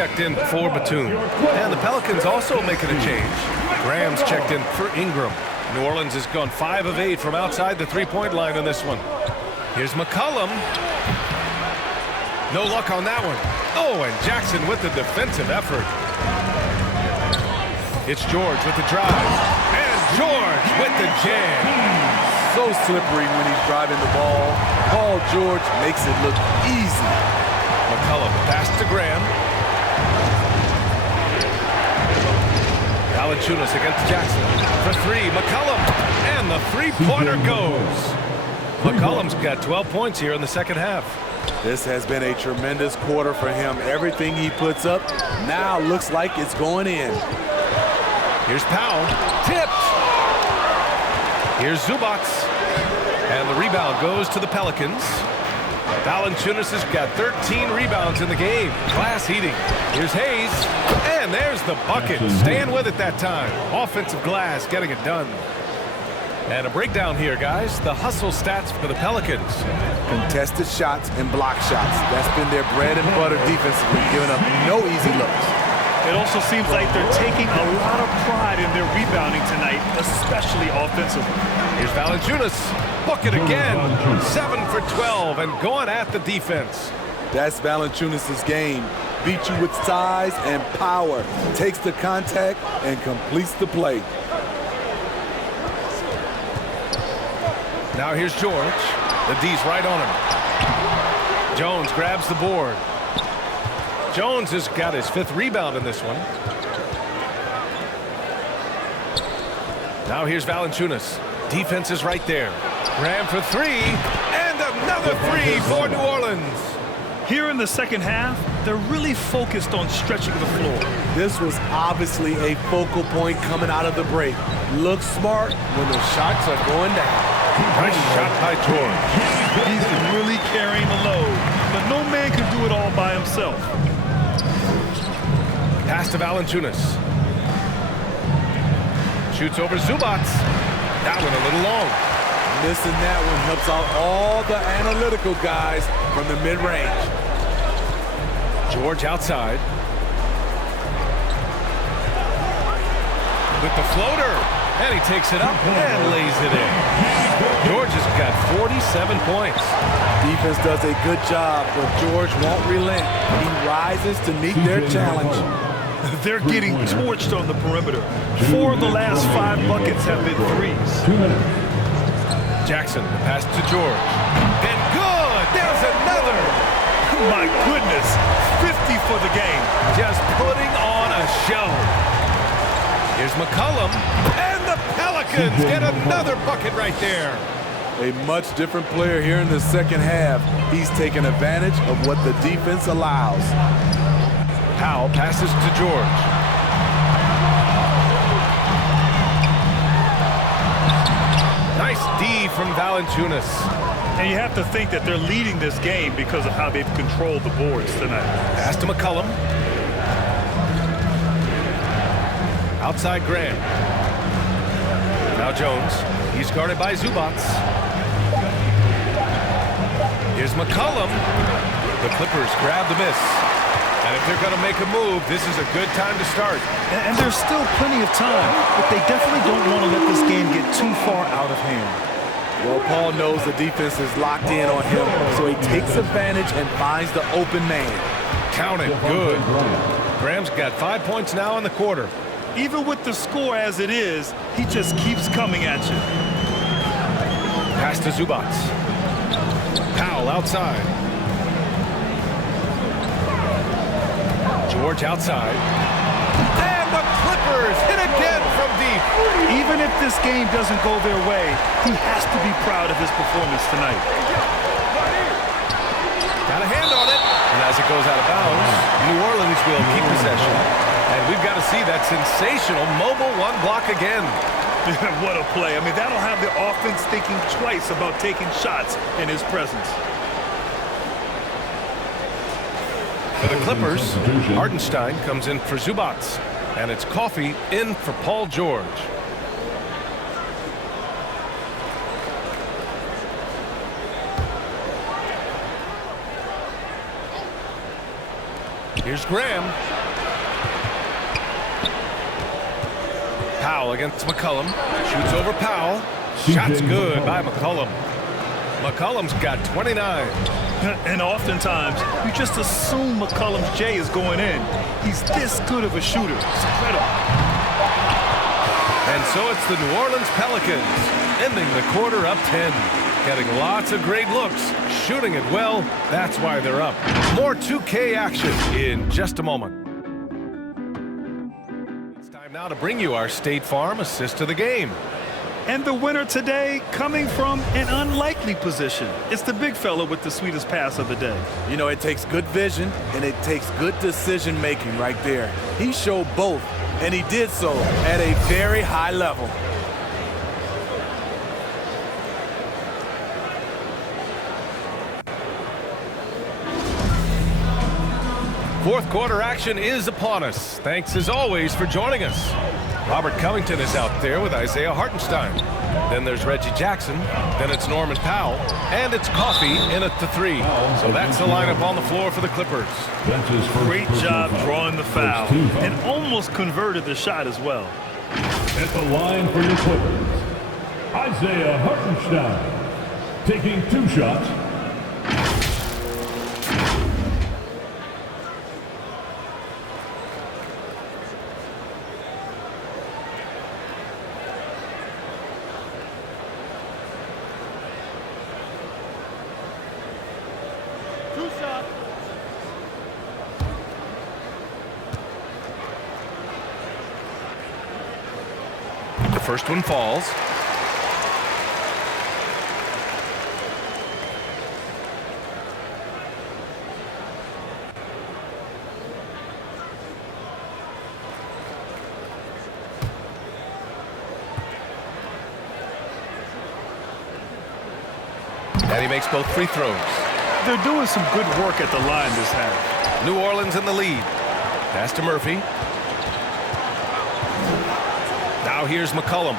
checked in for Batum. And the Pelicans also making a change. Graham's checked in for Ingram. New Orleans has gone 5 of 8 from outside the three-point line in this one. Here's McCollum. No luck on that one. Oh, and Jackson with the defensive effort. It's George with the drive. And George with the jam. So slippery when he's driving the ball. Paul George makes it look easy. McCollum pass to Graham. Valanciunas against Jackson for 3. McCollum, and the three-pointer goes. McCollum's got 12 points here in the second half. This has been a tremendous quarter for him. Everything he puts up now looks like it's going in. Here's Powell, tipped. Here's Zubac, and the rebound goes to the Pelicans. Valanciunas has got 13 rebounds in the game. Glass heating. Here's Hayes, and there's the bucket. Staying with it that time. Offensive glass, getting it done. And a breakdown here, guys. The hustle stats for the Pelicans. Contested shots and block shots. That's been their bread and butter defensively, giving up no easy looks. It also seems like they're taking a lot of pride in their rebounding tonight, especially offensively. Here's Valanciunas. Book it again. 7 for 12 and going at the defense. That's Valanciunas' game. Beat you with size and power. Takes the contact and completes the play. Now here's George. The D's right on him. Jones grabs the board. Jones has got his 5th rebound in this one. Now here's Valanciunas. Defense is right there. Graham for 3, and another 3 for New Orleans. Here in the second half, they're really focused on stretching the floor. This was obviously a focal point coming out of the break. Look smart when the shots are going down. Nice shot by George. He's really carrying the load, but no man can do it all by himself. Pass to Valanciunas. Shoots over Zubac. That one a little long. Missing that one helps out all the analytical guys from the mid-range. George outside. With the floater. And he takes it up and lays it in. George has got 47 points. Defense does a good job, but George won't relent. He rises to meet their challenge. They're getting torched on the perimeter. 4 of the last 5 buckets have been threes. Jackson, pass to George. And good! There's another! My goodness, 50 for the game. Just putting on a show. Here's McCollum, and the Pelicans get another bucket right there. A much different player here in the second half. He's taking advantage of what the defense allows. Powell passes to George. Nice D from Valanciunas. And you have to think that they're leading this game because of how they've controlled the boards tonight. Pass to McCollum. Outside Graham. Now Jones. He's guarded by Zubac. Here's McCollum. The Clippers grab the miss. And if they're going to make a move, this is a good time to start. And there's still plenty of time, but they definitely don't want to let this game get too far out of hand. Well, Paul knows the defense is locked in on him, so he takes advantage and finds the open man. Count it. Good. Graham's got 5 points now in the quarter. Even with the score as it is, he just keeps coming at you. Pass to Zubac. Powell outside. George outside. And the Clippers hit again from deep. Even if this game doesn't go their way, he has to be proud of his performance tonight. Got a hand on it. And as it goes out of bounds, New Orleans will keep possession. And we've got to see that sensational mobile 1 block again. What a play. I mean, that'll have the offense thinking twice about taking shots in his presence. For the Clippers, Hartenstein comes in for Zubac. And it's Coffey in for Paul George. Here's Graham. Powell against McCollum. Shoots over Powell. Shot's good by McCollum. McCollum's got 29. And oftentimes, you just assume McCollum's J is going in. He's this good of a shooter. It's incredible. And so it's the New Orleans Pelicans ending the quarter up 10. Getting lots of great looks, shooting it well. That's why they're up. More 2K action in just a moment. It's time now to bring you our State Farm assist of the game. And the winner today coming from an unlikely position. It's the big fella with the sweetest pass of the day. You know, it takes good vision and it takes good decision making right there. He showed both, and he did so at a very high level. Fourth quarter action is upon us. Thanks as always for joining us. Robert Covington is out there with Isaiah Hartenstein. Then there's Reggie Jackson. Then it's Norman Powell. And it's Coffey in at the 3. So that's the lineup on the floor for the Clippers. Great job drawing the foul. And almost converted the shot as well. At the line for your Clippers, Isaiah Hartenstein. Taking 2 shots. The first one falls. And he makes both free throws. They're doing some good work at the line this half. New Orleans in the lead. Pass to Murphy. Now here's McCollum.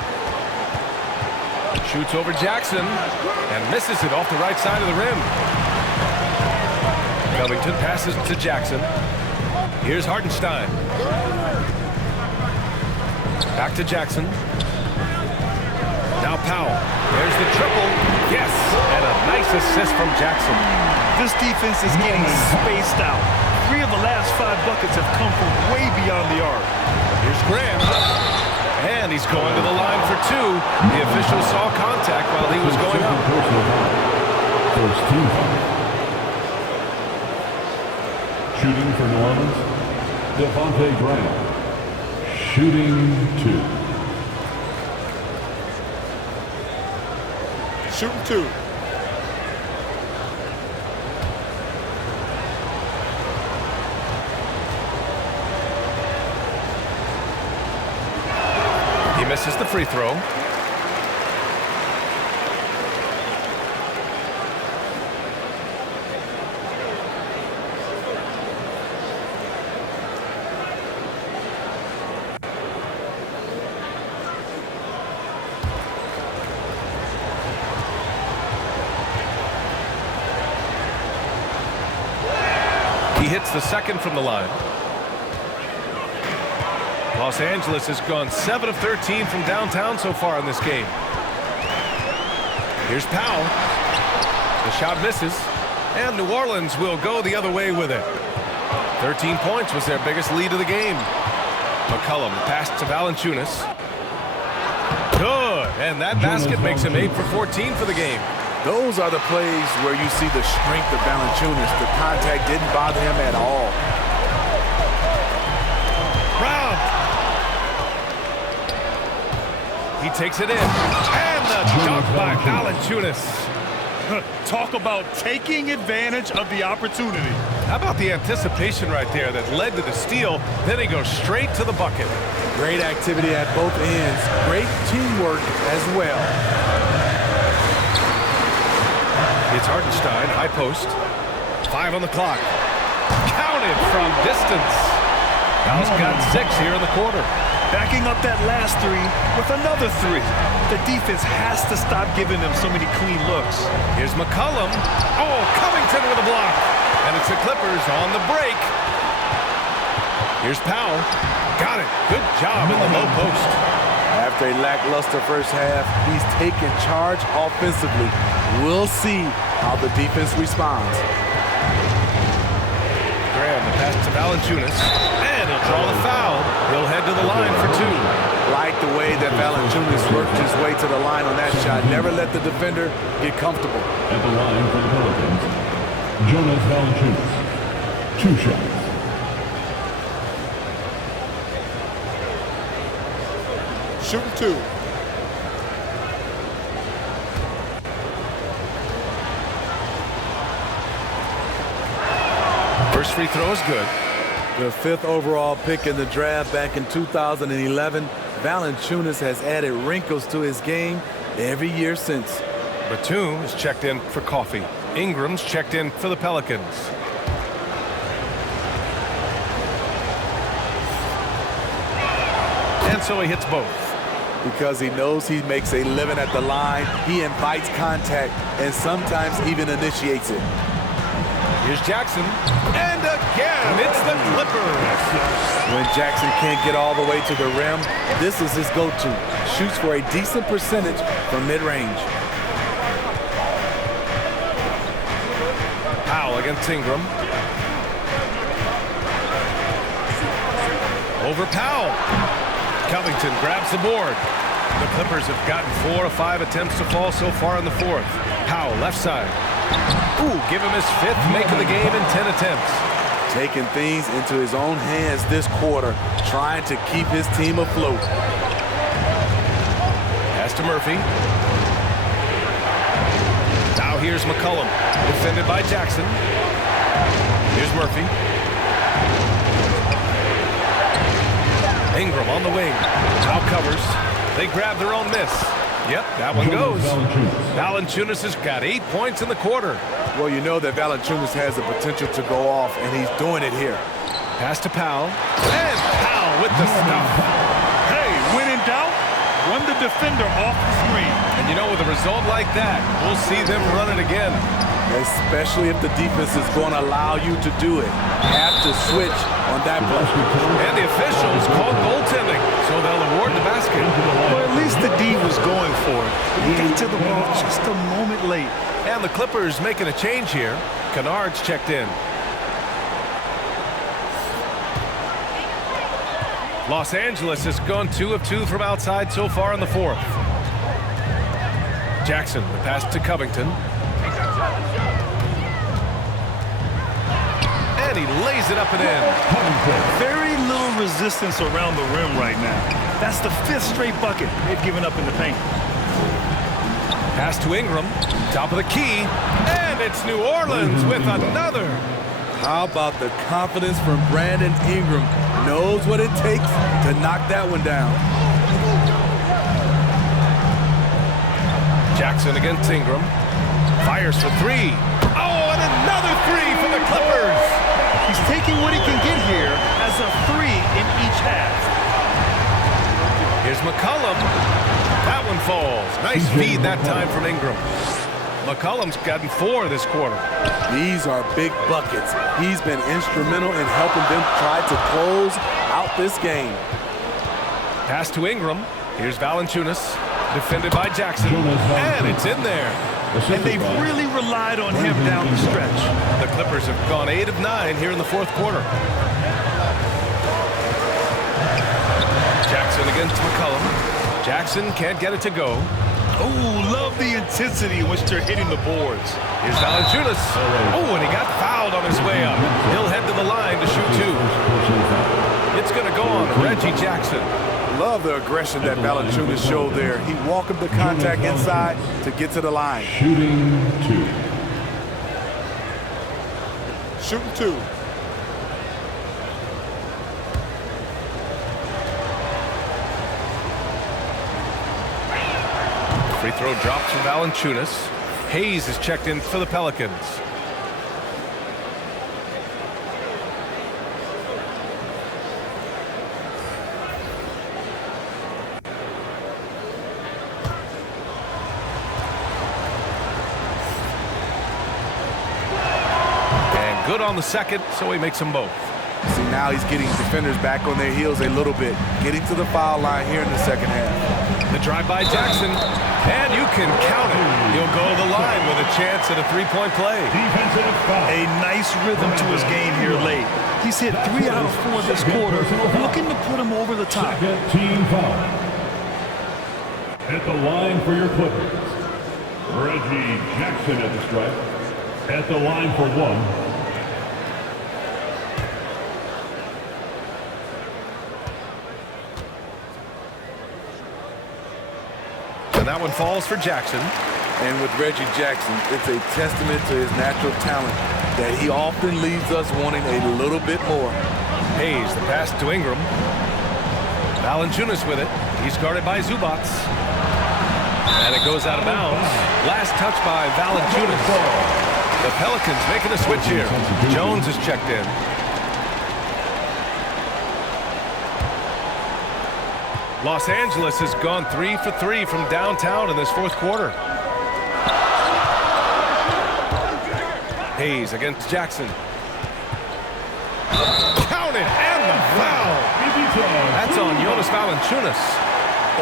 Shoots over Jackson and misses it off the right side of the rim. Covington passes to Jackson. Here's Hartenstein. Back to Jackson. Now Powell. There's the triple. Yes, and a nice assist from Jackson. This defense is getting spaced out. 3 of the last 5 buckets have come from way beyond the arc. Here's Graham. And he's going to the line for 2. The official saw contact while he was going up. First team foul. Shooting for New Orleans, Devontae Graham. Shooting 2. Shooting 2. He misses the free throw. He hits the second from the line. Los Angeles has gone 7 of 13 from downtown so far in this game. Here's Powell. The shot misses, and New Orleans will go the other way with it. 13 points was their biggest lead of the game. McCollum passed to Valanciunas. Good, and that basket makes him 8 for 14 for the game. Those are the plays where you see the strength of Valanciunas. The contact didn't bother him at all. Brown. He takes it in. And the dunk by Valanciunas. Talk about taking advantage of the opportunity. How about the anticipation right there that led to the steal? Then he goes straight to the bucket. Great activity at both ends. Great teamwork as well. It's Hartenstein, high post. 5 on the clock. Counted from distance. Dallas got 6 here in the quarter. Backing up that last 3 with another 3. The defense has to stop giving them so many clean looks. Here's McCollum. Oh, Covington with a block. And it's the Clippers on the break. Here's Powell. Got it. Good job in the low post. After a lackluster first half, he's taken charge offensively. We'll see how the defense responds. Graham, the pass to Valanciunas, and he'll draw the foul. He'll head to the line for 2. Like the way that Valanciunas worked his way to the line on that shot. Never let the defender get comfortable. At the line for the Pelicans, Jonas Valanciunas. 2 shots. Shooting 2. First free throw is good. The 5th overall pick in the draft back in 2011, Valanciunas has added wrinkles to his game every year since. Batum is checked in for coffee. Ingram's checked in for the Pelicans. And so he hits both. Because he knows he makes a living at the line, he invites contact and sometimes even initiates it. Here's Jackson, and again, it's the Clippers. When Jackson can't get all the way to the rim, this is his go-to. Shoots for a decent percentage from mid-range. Powell against Ingram. Over Powell. Covington grabs the board. The Clippers have gotten 4 of 5 attempts to fall so far in the 4th. Powell, left side. Ooh, give him his 5th make of the game in 10 attempts. Taking things into his own hands this quarter, trying to keep his team afloat. Pass to Murphy. Now here's McCollum, defended by Jackson. Here's Murphy. Ingram on the wing. Now covers. They grab their own miss. Yep, that one goes. Valanciunas has got 8 points in the quarter. Well, you know that Valanciunas has the potential to go off, and he's doing it here. Pass to Powell. And Powell with the stuff. Hey, when in doubt, run the defender off the screen. And you know, with a result like that, we'll see them run it again. Especially if the defense is going to allow you to do it. Have to switch on that play. And the officials called goaltending, so they'll award the basket. Well, at least the D was going for it. He got to the ball just a moment late. And the Clippers making a change here. Kennard's checked in. Los Angeles has gone 2 of 2 from outside so far in the 4th. Jackson, the pass to Covington. And he lays it up and in. Very little resistance around the rim right now. That's the 5th straight bucket they've given up in the paint. Pass to Ingram, top of the key, and it's New Orleans with another. How about the confidence from Brandon Ingram? Knows what it takes to knock that one down. Jackson against Ingram. Fires for 3. Oh, and another 3 for the Clippers. He's taking what he can get here as a 3 in each half. Here's McCollum. That one falls. Nice feed that time from Ingram. McCollum's gotten 4 this quarter. These are big buckets. He's been instrumental in helping them try to close out this game. Pass to Ingram. Here's Valanciunas, defended by Jackson, and it's in there. And they've really relied on him down the stretch. The Clippers have gone 8 of 9 here in the 4th quarter. Jackson against McCollum. Jackson can't get it to go. Oh, love the intensity in which they're hitting the boards. Here's Valanciunas. Oh, and he got fouled on his way up. He'll head to the line to shoot 2. It's going to go on Reggie Jackson. Love the aggression that Valanciunas showed there. He welcomed the contact inside to get to the line. Shooting 2. Shooting 2. Free throw drops from Valanciunas. Hayes is checked in for the Pelicans. And good on the second, so he makes them both. See, now he's getting defenders back on their heels a little bit, getting to the foul line here in the second half. The drive by Jackson, and you can count it. He'll go to the line with a chance at a three-point play. A nice rhythm to his game here late. He's hit 3 out of 4 this quarter, looking to put him over the top. Second team foul. At the line for your Clippers, Reggie Jackson at the stripe. At the line for 1. And that one falls for Jackson. And with Reggie Jackson, it's a testament to his natural talent that he often leaves us wanting a little bit more. Hayes, the pass to Ingram. Valanciunas with it. He's guarded by Zubats. And it goes out of bounds. Last touch by Valanciunas. The Pelicans making a switch here. Jones is checked in. Los Angeles has gone 3 for 3 from downtown in this fourth quarter. Hayes against Jackson. Count it, and the foul. That's on Jonas Valanciunas.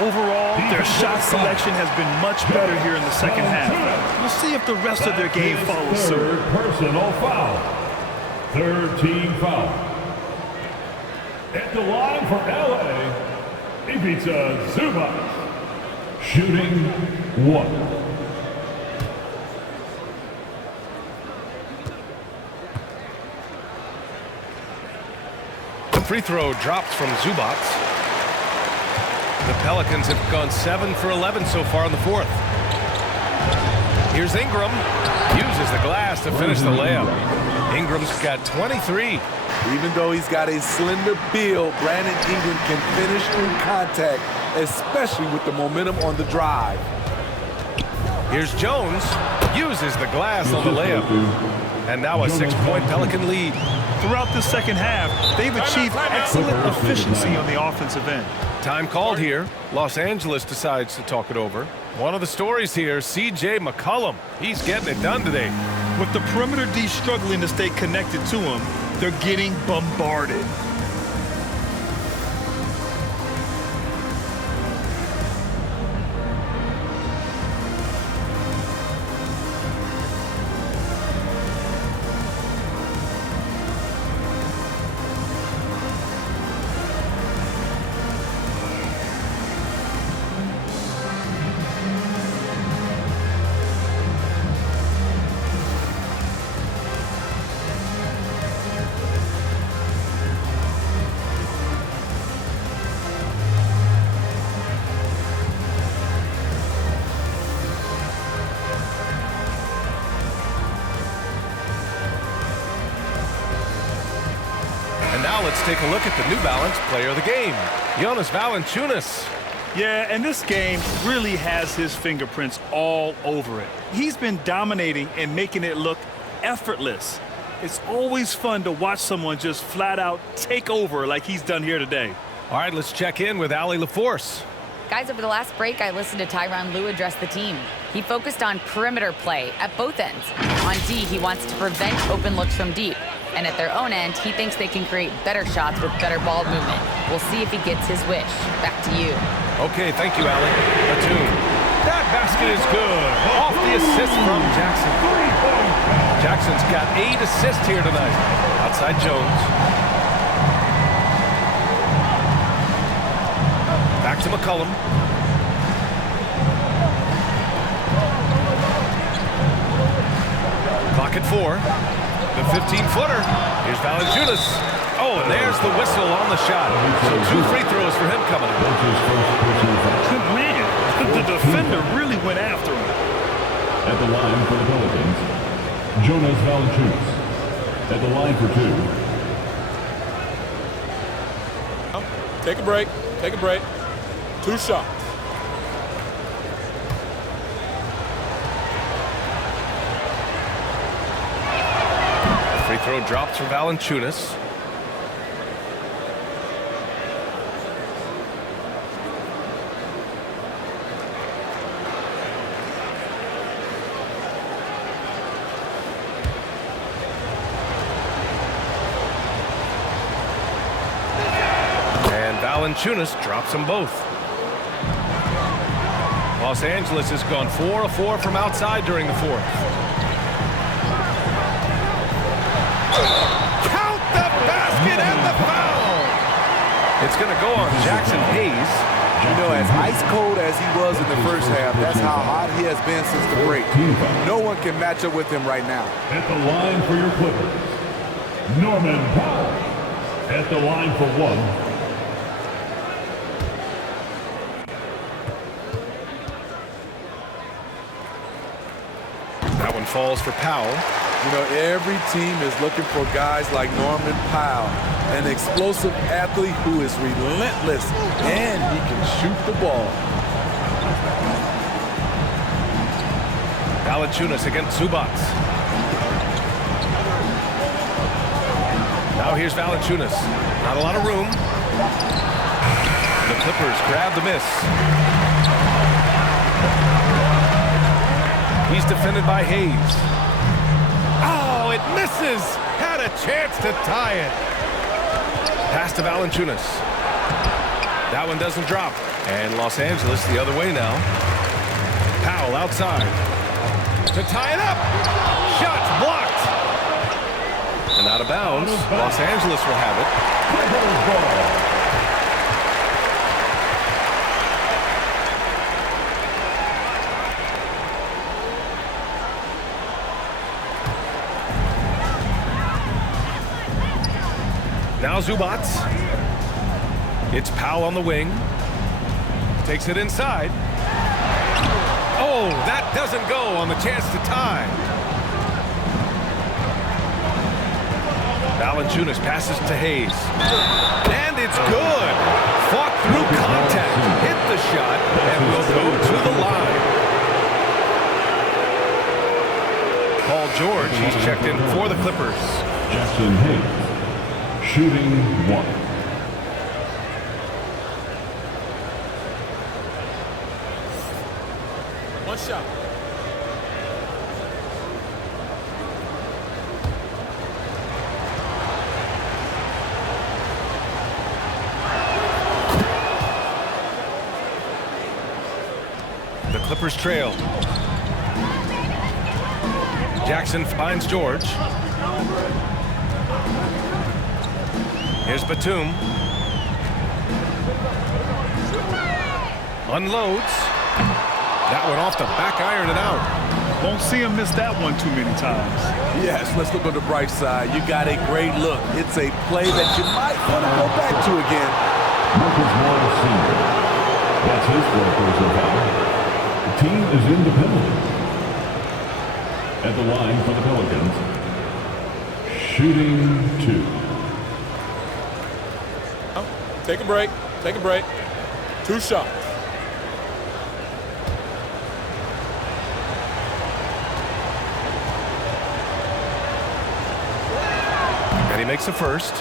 Overall, their shot selection has been much better here in the second half. We'll see if the rest of their game follows suit. Third personal foul. Third team foul. At the line for LA, Ivica Zubac. Shooting 1. Free throw drops from Zubats. The Pelicans have gone 7 for 11 so far in the fourth. Here's Ingram. Uses the glass to finish the layup. Ingram's got 23. Even though he's got a slender build, Brandon Ingram can finish through contact, especially with the momentum on the drive. Here's Jones. Uses the glass on the layup. And now a 6-point Pelican lead. Throughout the second half, they've achieved excellent efficiency on the offensive end. Time called here. Los Angeles decides to talk it over. One of the stories here, C.J. McCollum. He's getting it done today. With the perimeter D struggling to stay connected to him, they're getting bombarded. Now let's take a look at the New Balance player of the game, Jonas Valanciunas. Yeah, and this game really has his fingerprints all over it. He's been dominating and making it look effortless. It's always fun to watch someone just flat out take over like he's done here today. All right, let's check in with Allie LaForce. Guys, over the last break, I listened to Tyronn Lue address the team. He focused on perimeter play at both ends. On D, he wants to prevent open looks from deep. And at their own end, he thinks they can create better shots with better ball movement. We'll see if he gets his wish. Back to you. Okay, thank you, Allie. Batum. That basket is good. Off the assist from Jackson. Jackson's got 8 assists here tonight. Outside Jones. Back to McCollum. Clock at 4. The 15-footer. Here's Valanciunas. Oh, and there's the whistle on the shot. So 2 free throws for him coming up. Man, the defender really went after him. At the line for the Pelicans, Jonas Valanciunas. At the line for 2. Take a break. Take a break. 2 shots. Free throw drops for Valanciunas. Valanciunas drops them both. Los Angeles has gone 4 of 4 from outside during the fourth. Count the basket and the foul! It's going to go on Jackson Hayes. You know, as ice cold as he was in the first half, that's how hot he has been since the break. No one can match up with him right now. At the line for your Clippers, Norman Powell. At the line for one. That one falls for Powell. You know, every team is looking for guys like Norman Powell, an explosive athlete who is relentless, and he can shoot the ball. Valanciunas against Zubac. Now here's Valanciunas. Not a lot of room. The Clippers grab the miss. He's defended by Hayes. Oh, it misses! Had a chance to tie it. Pass to Valanciunas. That one doesn't drop. And Los Angeles the other way now. Powell outside. To tie it up! Shots blocked! And out of bounds. Los Angeles will have it. Now Zubac. It's Powell on the wing. Takes it inside. Oh, that doesn't go on the chance to tie. Valanciunas passes to Hayes. And it's good. Fought through contact. Hit the shot and will go to the line. Paul George, he's checked in for the Clippers. Jackson Hayes. Shooting one. One shot. The Clippers trail. Jackson finds George. Here's Batum. Unloads. That one off the back iron and out. Won't see him miss that one too many times. Yes, let's look on the bright side. You got a great look. It's a play that you might want to go back to again. Marcus Morris Sr. That's his fourth personal foul. The team is in the penalty. At the line for the Pelicans, shooting two. Take a break. Take a break. 2 shots. And he makes the first.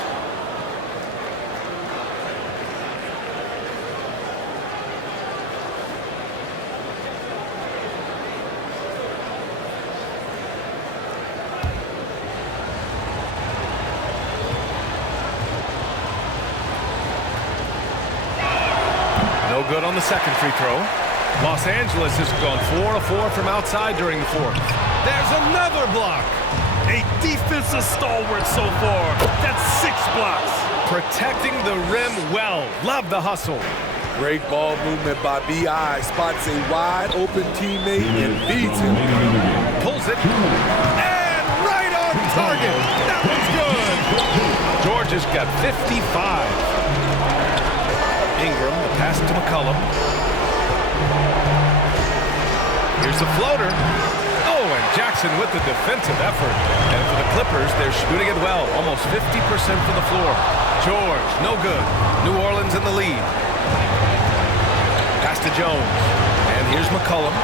Good on the second free throw. Los Angeles has gone 4 of 4 from outside during the fourth. There's another block. A defensive stalwart so far. That's 6 blocks. Protecting the rim well. Love the hustle. Great ball movement by B.I. Spots a wide open teammate and feeds him. Pulls it. And right on target. That one's good. George has got 55. Ingram, the pass to McCollum. Here's the floater. Oh, and Jackson with the defensive effort. And for the Clippers, they're shooting it well. Almost 50% from the floor. George, no good. New Orleans in the lead. Pass to Jones. And here's McCollum.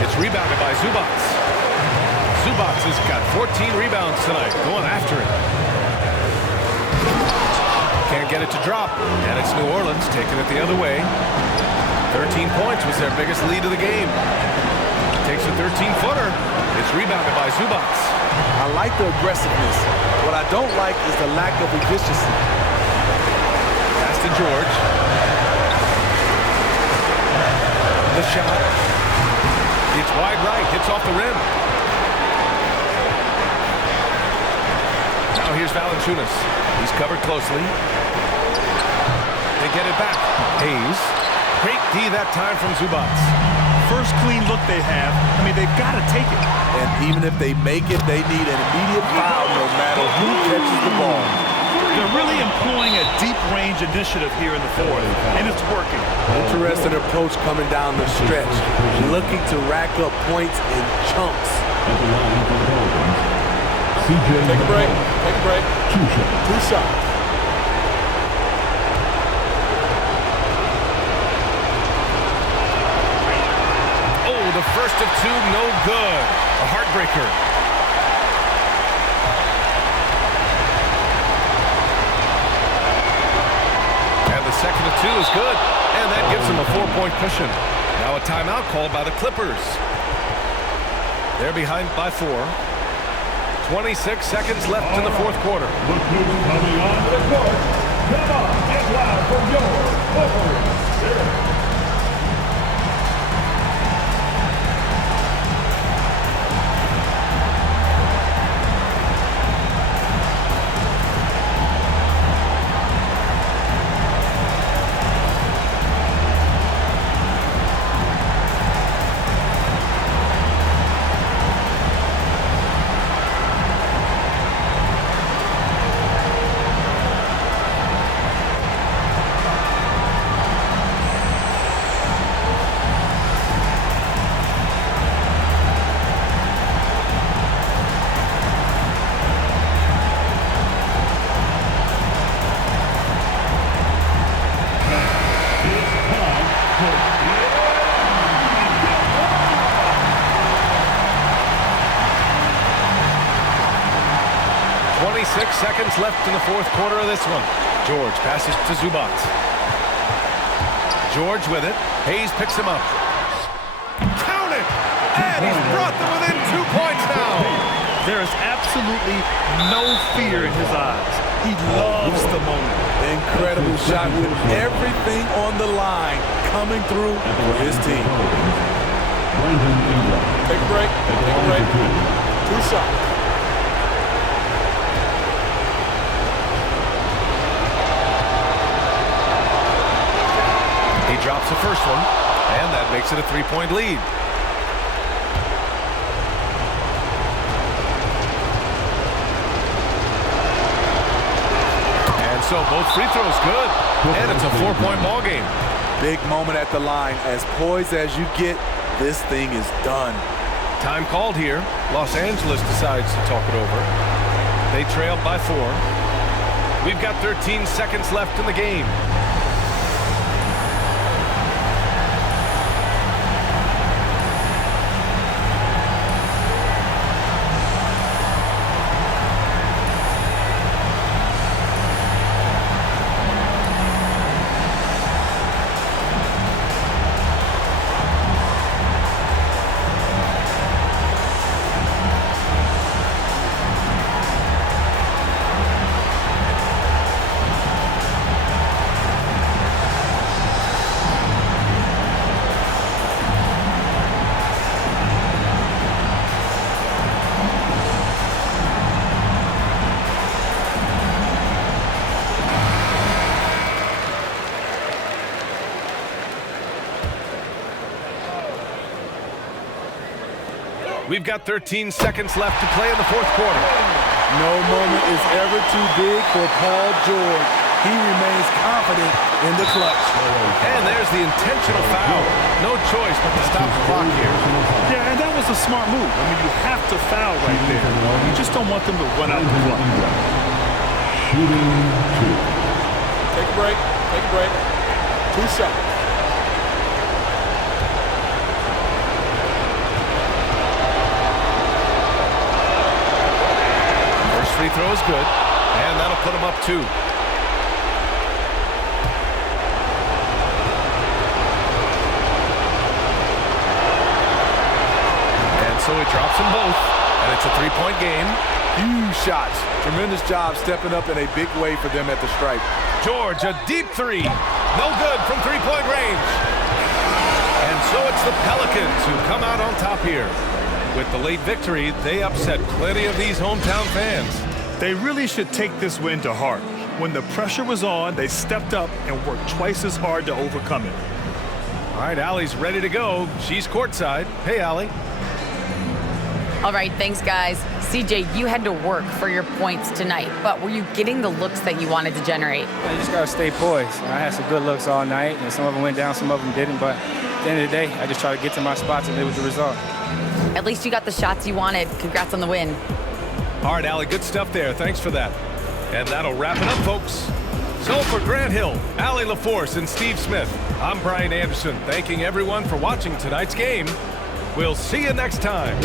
It's rebounded by Zubac. Zubac has got 14 rebounds tonight. Going after it. Can't get it to drop, and it's New Orleans taking it the other way. 13 points was their biggest lead of the game. Takes a 13-footer. It's rebounded by Zubac. I like the aggressiveness. What I don't like is the lack of efficiency. George. The shot. It's wide right, hits off the rim. Now here's Valanciunas. He's covered closely. They get it back. Hayes. Great D that time from Zubac. First clean look they have. I mean, they've got to take it. And even if they make it, they need an immediate foul no matter who catches the ball. They're really employing a deep range initiative here in the fourth, and it's working. Interesting approach coming down the stretch, looking to rack up points in chunks. At the line for the Pelicans, CJ. Take a break. Take a break. Two shots. The first of two, no good. A heartbreaker. And the second of two is good. And that gives them a 4-point cushion. Now a timeout called by the Clippers. They're behind by 4. 26 seconds left in the fourth quarter. Look who's coming on the court. Come on, get loud from your Clippers. Seconds left in the fourth quarter of this one. George passes to Zubac. George with it. Hayes picks him up. Count it! And he's brought them within 2 points now. There is absolutely no fear in his eyes. He loves the moment. Incredible shot with everything on the line coming through for his team. Take a break. Take a break. Two shots. He drops the first one, and that makes it a 3-point lead. And so both free throws good, and it's a 4-point ball game. Big moment at the line. As poised as you get, this thing is done. Time called here. Los Angeles decides to talk it over. They trail by 4. We've got 13 seconds left in the game. We've got 13 seconds left to play in the fourth quarter. No moment is ever too big for Paul George. He remains confident in the clutch. And there's the intentional foul. No choice but to stop the clock here. Yeah, and that was a smart move. I mean, you have to foul right there. You just don't want them to run out the clock. Shooting 2. Take a break. Take a break. Two shots. Free throw is good, and that'll put him up 2. And so he drops them both, and it's a 3-point game. Huge shots. Tremendous job stepping up in a big way for them at the stripe. George, a deep three. No good from three-point range. And so it's the Pelicans who come out on top here. With the late victory, they upset plenty of these hometown fans. They really should take this win to heart. When the pressure was on, they stepped up and worked twice as hard to overcome it. All right, Allie's ready to go. She's courtside. Hey, Allie. All right, thanks, guys. CJ, you had to work for your points tonight, but were you getting the looks that you wanted to generate? You just got to stay poised. I had some good looks all night, and some of them went down, some of them didn't, but at the end of the day, I just tried to get to my spots and live with the result. At least you got the shots you wanted. Congrats on the win. All right, Allie, good stuff there. Thanks for that. And that'll wrap it up, folks. So for Grant Hill, Allie LaForce, and Steve Smith, I'm Brian Anderson, thanking everyone for watching tonight's game. We'll see you next time.